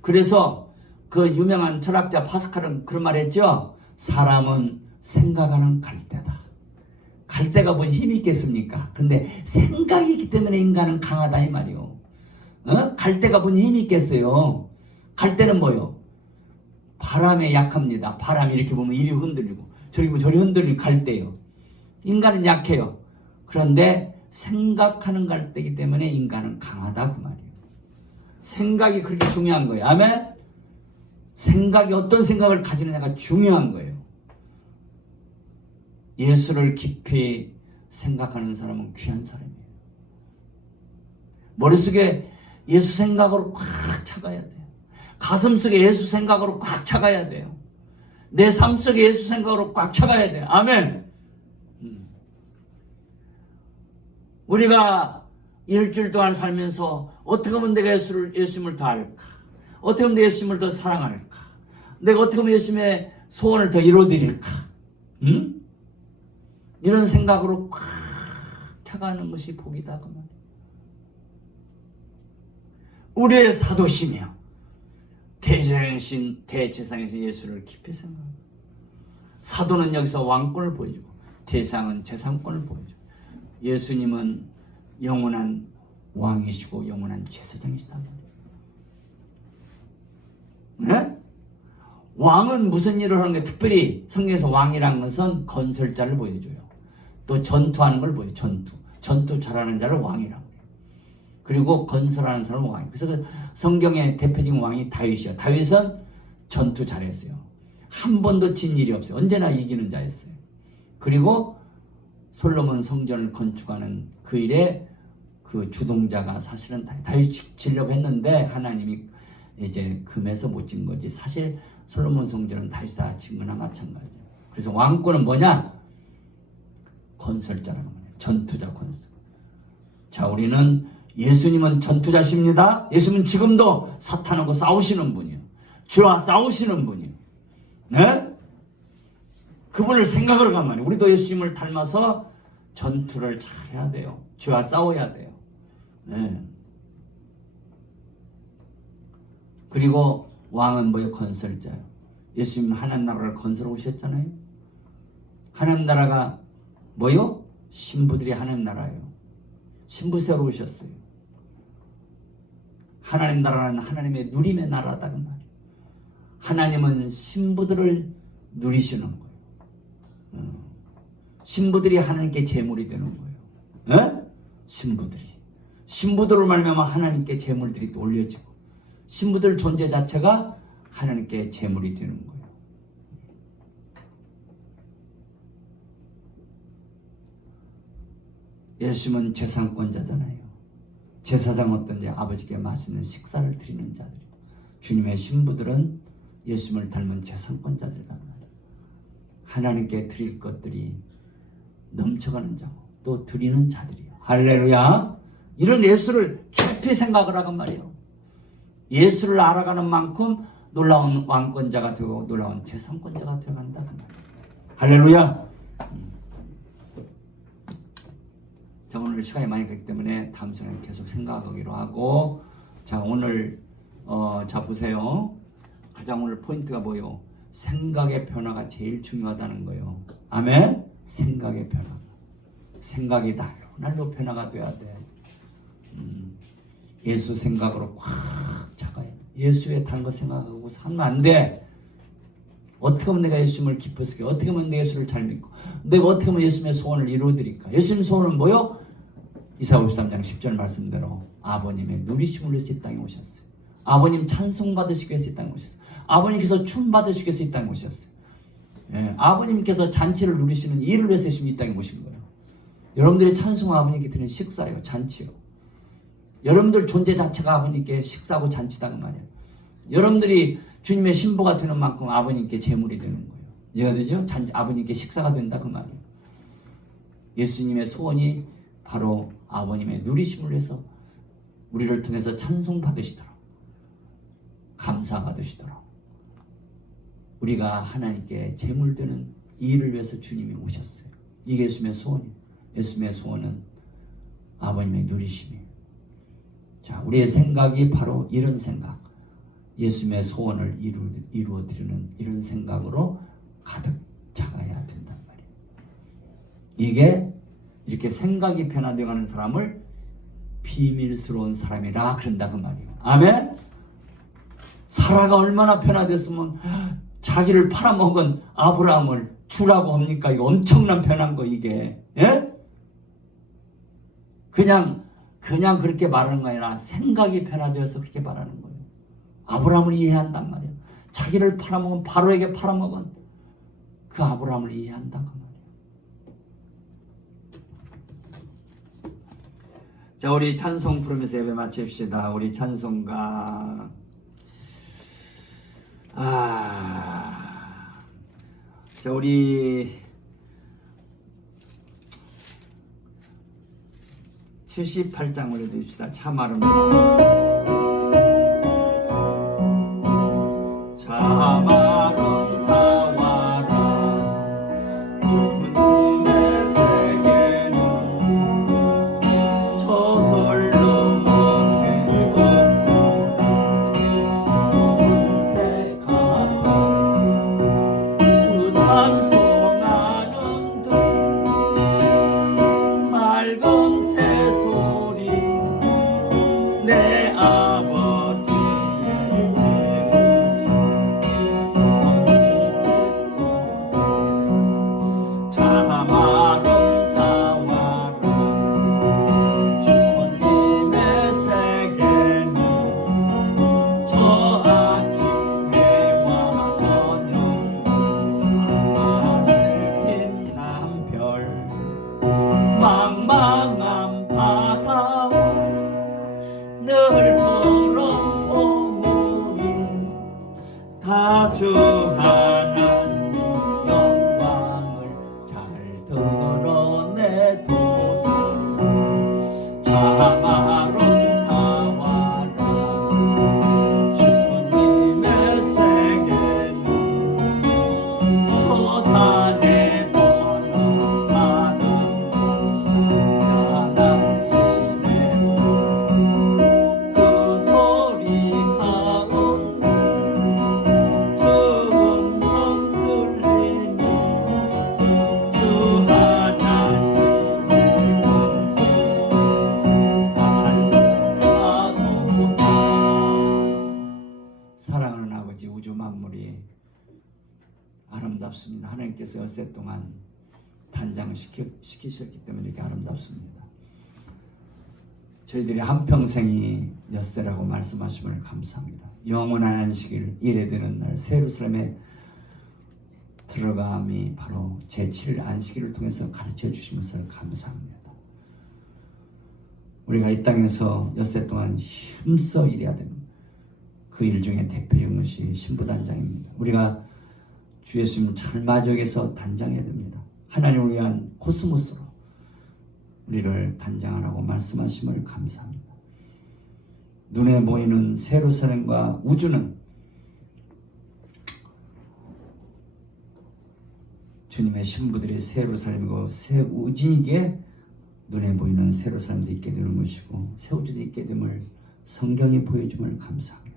그래서 그 유명한 철학자 파스칼은 그런 말 했죠. 사람은 생각하는 갈대다. 갈대가 뭔 힘이 있겠습니까? 근데 생각이 있기 때문에 인간은 강하다 이 말이요. 갈대가 뭔 힘이 있겠어요? 갈대는 뭐요? 바람에 약합니다. 바람이 이렇게 보면 이리 흔들리고 저리 보면 저리 흔들리고 갈대요. 인간은 약해요. 그런데 생각하는 갈대이기 때문에 인간은 강하다 그 말이에요. 생각이 그렇게 중요한 거예요. 아멘? 생각이 어떤 생각을 가지느냐가 중요한 거예요. 예수를 깊이 생각하는 사람은 귀한 사람이에요. 머릿속에 예수 생각으로 꽉 차가야 돼요. 가슴속에 예수 생각으로 꽉 차가야 돼요. 내 삶 속에 예수 생각으로 꽉 차가야 돼요. 아멘. 우리가 일주일 동안 살면서 어떻게 하면 내가 예수님을 더 알까? 어떻게 하면 예수님을 더 사랑할까? 내가 어떻게 하면 예수님의 소원을 더 이루어드릴까? 이런 생각으로 꽉 차가는 것이 복이다 그 말이에요. 우리의 사도시며 대제사장이신 예수를 깊이 생각합니다. 사도는 여기서 왕권을 보여주고 대상은 재상권을 보여주고 예수님은 영원한 왕이시고 영원한 제사장이시단 말이에요. 네? 왕은 무슨 일을 하는 게, 특별히 성경에서 왕이라는 것은 건설자를 보여줘요. 또 전투하는 걸 보여요. 전투 잘하는 자를 왕이라고 해요. 그리고 건설하는 사람은 왕이에요. 그래서 그 성경의 대표적인 왕이 다윗이요. 다윗은 전투 잘했어요. 한 번도 진 일이 없어요. 언제나 이기는 자였어요. 그리고 솔로몬 성전을 건축하는 그 일에 그 주동자가 사실은 다윗이 지려고 했는데 하나님이 이제 금해서 못 진 거지. 사실 솔로몬 성전은 다윗이 다 진 거나 마찬가지예요. 그래서 왕권은 뭐냐? 건설자라는 거예요. 전투자 건설. 자, 우리는 예수님은 전투자십니다. 예수님은 지금도 사탄하고 싸우시는 분이에요. 죄와 싸우시는 분이에요. 네? 그분을 생각으로 가면 말이에요. 우리도 예수님을 닮아서 전투를 잘 해야 돼요. 죄와 싸워야 돼요. 네. 그리고 왕은 뭐예요? 건설자예요. 예수님 하나님 나라를 건설해 오셨잖아요. 하나님 나라가 뭐요? 신부들이 하나님 나라예요. 신부 세우러 오셨어요. 하나님 나라는 하나님의 누림의 나라다 그 말이에요. 하나님은 신부들을 누리시는 거예요. 신부들이 하나님께 제물이 되는 거예요. 에? 신부들을 말미암아 하나님께 제물들이 또 올려지고, 신부들 존재 자체가 하나님께 제물이 되는 거예요. 예수님은 제사권자잖아요. 제사장 어떤 자, 아버지께 맛있는 식사를 드리는 자들이고, 주님의 신부들은 예수님을 닮은 제사권자들이란 말이에요. 하나님께 드릴 것들이 넘쳐가는 자고 또 드리는 자들이에요. 할렐루야. 이런 예수를 깊이 생각을 하란 말이에요. 예수를 알아가는 만큼 놀라운 왕권자가 되고 놀라운 재산권자가 되어간다 그 말이에요. 할렐루야. 자, 오늘 시간이 많이 갔기 때문에 다음 시간에 계속 생각하기로 하고, 자, 오늘 자 보세요. 가장 오늘 포인트가 뭐예요? 생각의 변화가 제일 중요하다는 거예요. 아멘. 생각의 변화. 생각이 날로 변화가 돼야 돼. 예수 생각으로 꽉 차가야 돼. 예수의 다른 거 생각하고 살면 안 돼. 어떻게 하면 내가 예수님을 기쁘시게, 어떻게 하면 내 예수를 잘 믿고, 내가 어떻게 하면 예수님의 소원을 이루어드릴까? 예수님 소원은 뭐요? 이사야 53장 10절 말씀대로 아버님의 누리심을 위해서 이 땅에 오셨어요. 아버님 찬송 받으시기 위해서 이 땅에 오셨어요. 아버님께서 춤 받으시기 위해서 이 땅에 오셨어요. 예, 아버님께서 잔치를 누리시는 일을 위해서 예수님이 이 땅에 오신 거예요. 여러분들의 찬송은 아버님께 드리는 식사예요. 잔치요. 여러분들 존재 자체가 아버님께 식사하고 잔치다 그 말이에요. 여러분들이 주님의 신부가 되는 만큼 아버님께 제물이 되는 거예요. 이해가 되죠? 아버님께 식사가 된다 그 말이에요. 예수님의 소원이 바로 아버님의 누리심을 위해서 우리를 통해서 찬송 받으시도록, 감사 받으시도록, 우리가 하나님께 제물 되는 이 일을 위해서 주님이 오셨어요. 이게 예수님의 소원이에요. 예수님의 소원은 아버님의 누리심이에요. 자, 우리의 생각이 바로 이런 생각, 예수님의 소원을 이루어드리는 이런 생각으로 가득 차가야 된단 말이에요. 이게 이렇게 생각이 변화되어가는 사람을 비밀스러운 사람이라 그런다 그 말이에요. 아멘. 사라가 얼마나 변화됐으면 자기를 팔아먹은 아브라함을 주라고 합니까? 이거 엄청난 변한 거 이게. 예? 그냥 그렇게 말하는 거 아니라 생각이 변화되어서 그렇게 말하는 거예요. 아브라함을 이해한단 말이에요. 자기를 팔아먹은, 바로에게 팔아먹은 그 아브라함을 이해한다 그 말이에요. 자, 우리 찬송 부르면서 예배 마칩시다. 우리 찬송가 자, 우리 78장 올려드립시다. 참 아름다워. 참 아름다워라 주님의 세계는 저 솔로몬의 것보다 택하다. 주 찬송하는 들 말 늘 푸른 포물이 다 주 하나님 영광을 잘 드러내도다. 자마론 나와라 주님의 세계는 저 산에 보라 바람과 잔잔한 시냇물 그 소리 가운데 주 음성 들리니 주 하나님의 뜻을 알라도다. 사랑하는 아버지, 우주 만물이 아름답습니다. 하나님께서 엿새 동안 단장시키셨기 때문에 이렇게 아름답습니다. 저희들이 한평생이 엿새라고 말씀하심을 감사합니다. 영원한 안식일 이래 되는 날 새 예루살렘에 들어감이 바로 제7일 안식일을 통해서 가르쳐 주신 것을 감사합니다. 우리가 이 땅에서 엿새 동안 힘써 일해야 되는 그 일 중에 대표인 것이 신부단장입니다. 우리가 주 예수님 철마적에서 단장해야 됩니다. 하나님을 위한 코스모스로 우리를 단장하라고 말씀하심을 감사합니다. 눈에 보이는 새 예루살렘과 우주는 주님의 신부들이 새 예루살렘이고 새 우주이기에 눈에 보이는 새 예루살렘도 있게 되는 것이고 새 우주도 있게 됨을 성경이 보여줌을 감사합니다.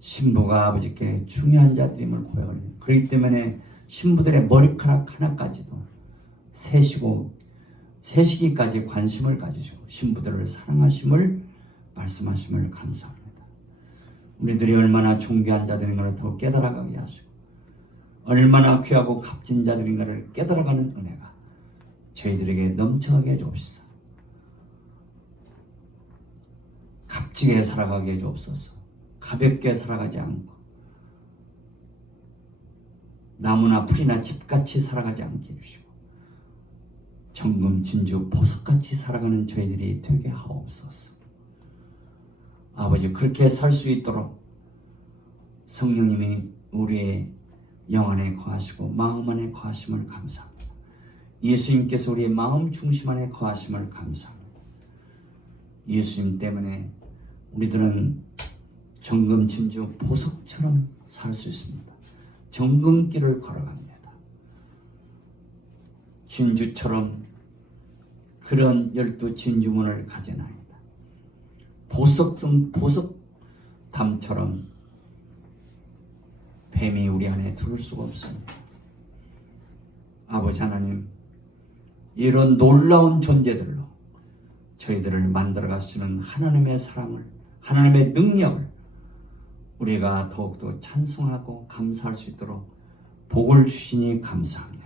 신부가 아버지께 중요한 자들임을 고백을 해요. 그렇기 때문에 신부들의 머리카락 하나까지도 세시기까지 관심을 가지시고 신부들을 사랑하심을 말씀하심을 감사합니다. 우리들이 얼마나 존귀한 자들인가를 더 깨달아가게 하시고 얼마나 귀하고 값진 자들인가를 깨달아가는 은혜가 저희들에게 넘쳐가게 해주옵소서. 값지게 살아가게 해주옵소서. 가볍게 살아가지 않고 나무나 풀이나 집같이 살아가지 않게 해주시고 정금, 진주, 보석같이 살아가는 저희들이 되게 하옵소서. 아버지, 그렇게 살 수 있도록 성령님이 우리의 영 안에 거하시고 마음 안에 거하심을 감사합니다. 예수님께서 우리의 마음 중심 안에 거하심을 감사합니다. 예수님 때문에 우리들은 정금, 진주, 보석처럼 살 수 있습니다. 정금길을 걸어갑니다. 진주처럼 그런 12 진주문을 가져나옵니다. 보석담처럼 뱀이 우리 안에 들을 수가 없습니다. 아버지 하나님, 이런 놀라운 존재들로 저희들을 만들어 가시는 하나님의 사랑을, 하나님의 능력을 우리가 더욱더 찬송하고 감사할 수 있도록 복을 주시니 감사합니다.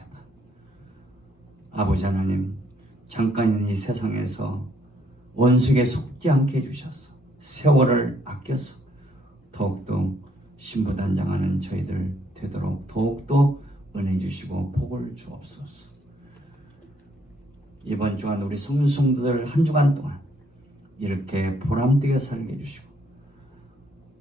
아버지 하나님, 잠깐인 이 세상에서 원수에게 속지 않게 해주셔서 세월을 아껴서 더욱더 신부단장하는 저희들 되도록 더욱더 은혜 주시고 복을 주옵소서. 이번 주간 우리 성도들 한 주간 동안 이렇게 보람되게 살게 해주시고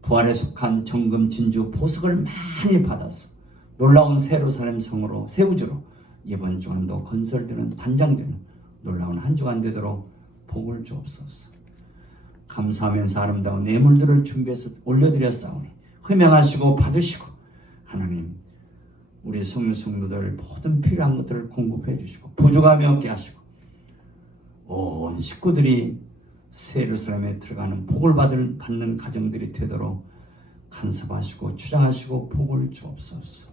부활에 속한 정금, 진주, 보석을 많이 받아서 놀라운 새 예루살렘 성으로 새 우주로 이번 주간도 건설되는 단장되는 놀라운 한 주간 되도록 복을 주옵소서. 감사하면서 아름다운 예물들을 준비해서 올려드렸사오니 흠양하시고 받으시고 하나님 우리 성도들 모든 필요한 것들을 공급해 주시고 부족함이 없게 하시고 온 식구들이 새 예루살렘에 들어가는 복을 받는 가정들이 되도록 간섭하시고 주장하시고 복을 주옵소서.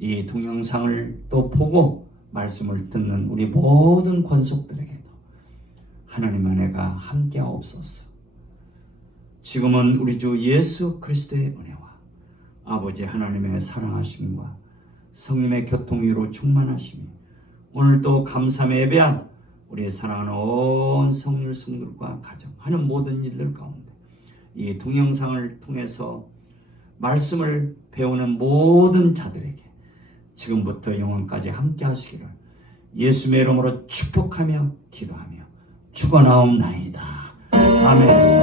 이 동영상을 또 보고 말씀을 듣는 우리 모든 권속들에게도 하나님의 은혜가 함께하옵소서. 지금은 우리 주 예수 그리스도의 은혜와 아버지 하나님의 사랑하심과 성령의 교통위로 충만하심이 오늘도 감사함에 예배한 우리 사랑하는 온 성령 성들과 가정 하는 모든 일들 가운데 이 동영상을 통해서 말씀을 배우는 모든 자들에게 지금부터 영원까지 함께 하시기를 예수의 이름으로 축복하며 기도하며 축원하옵나이다. 아멘.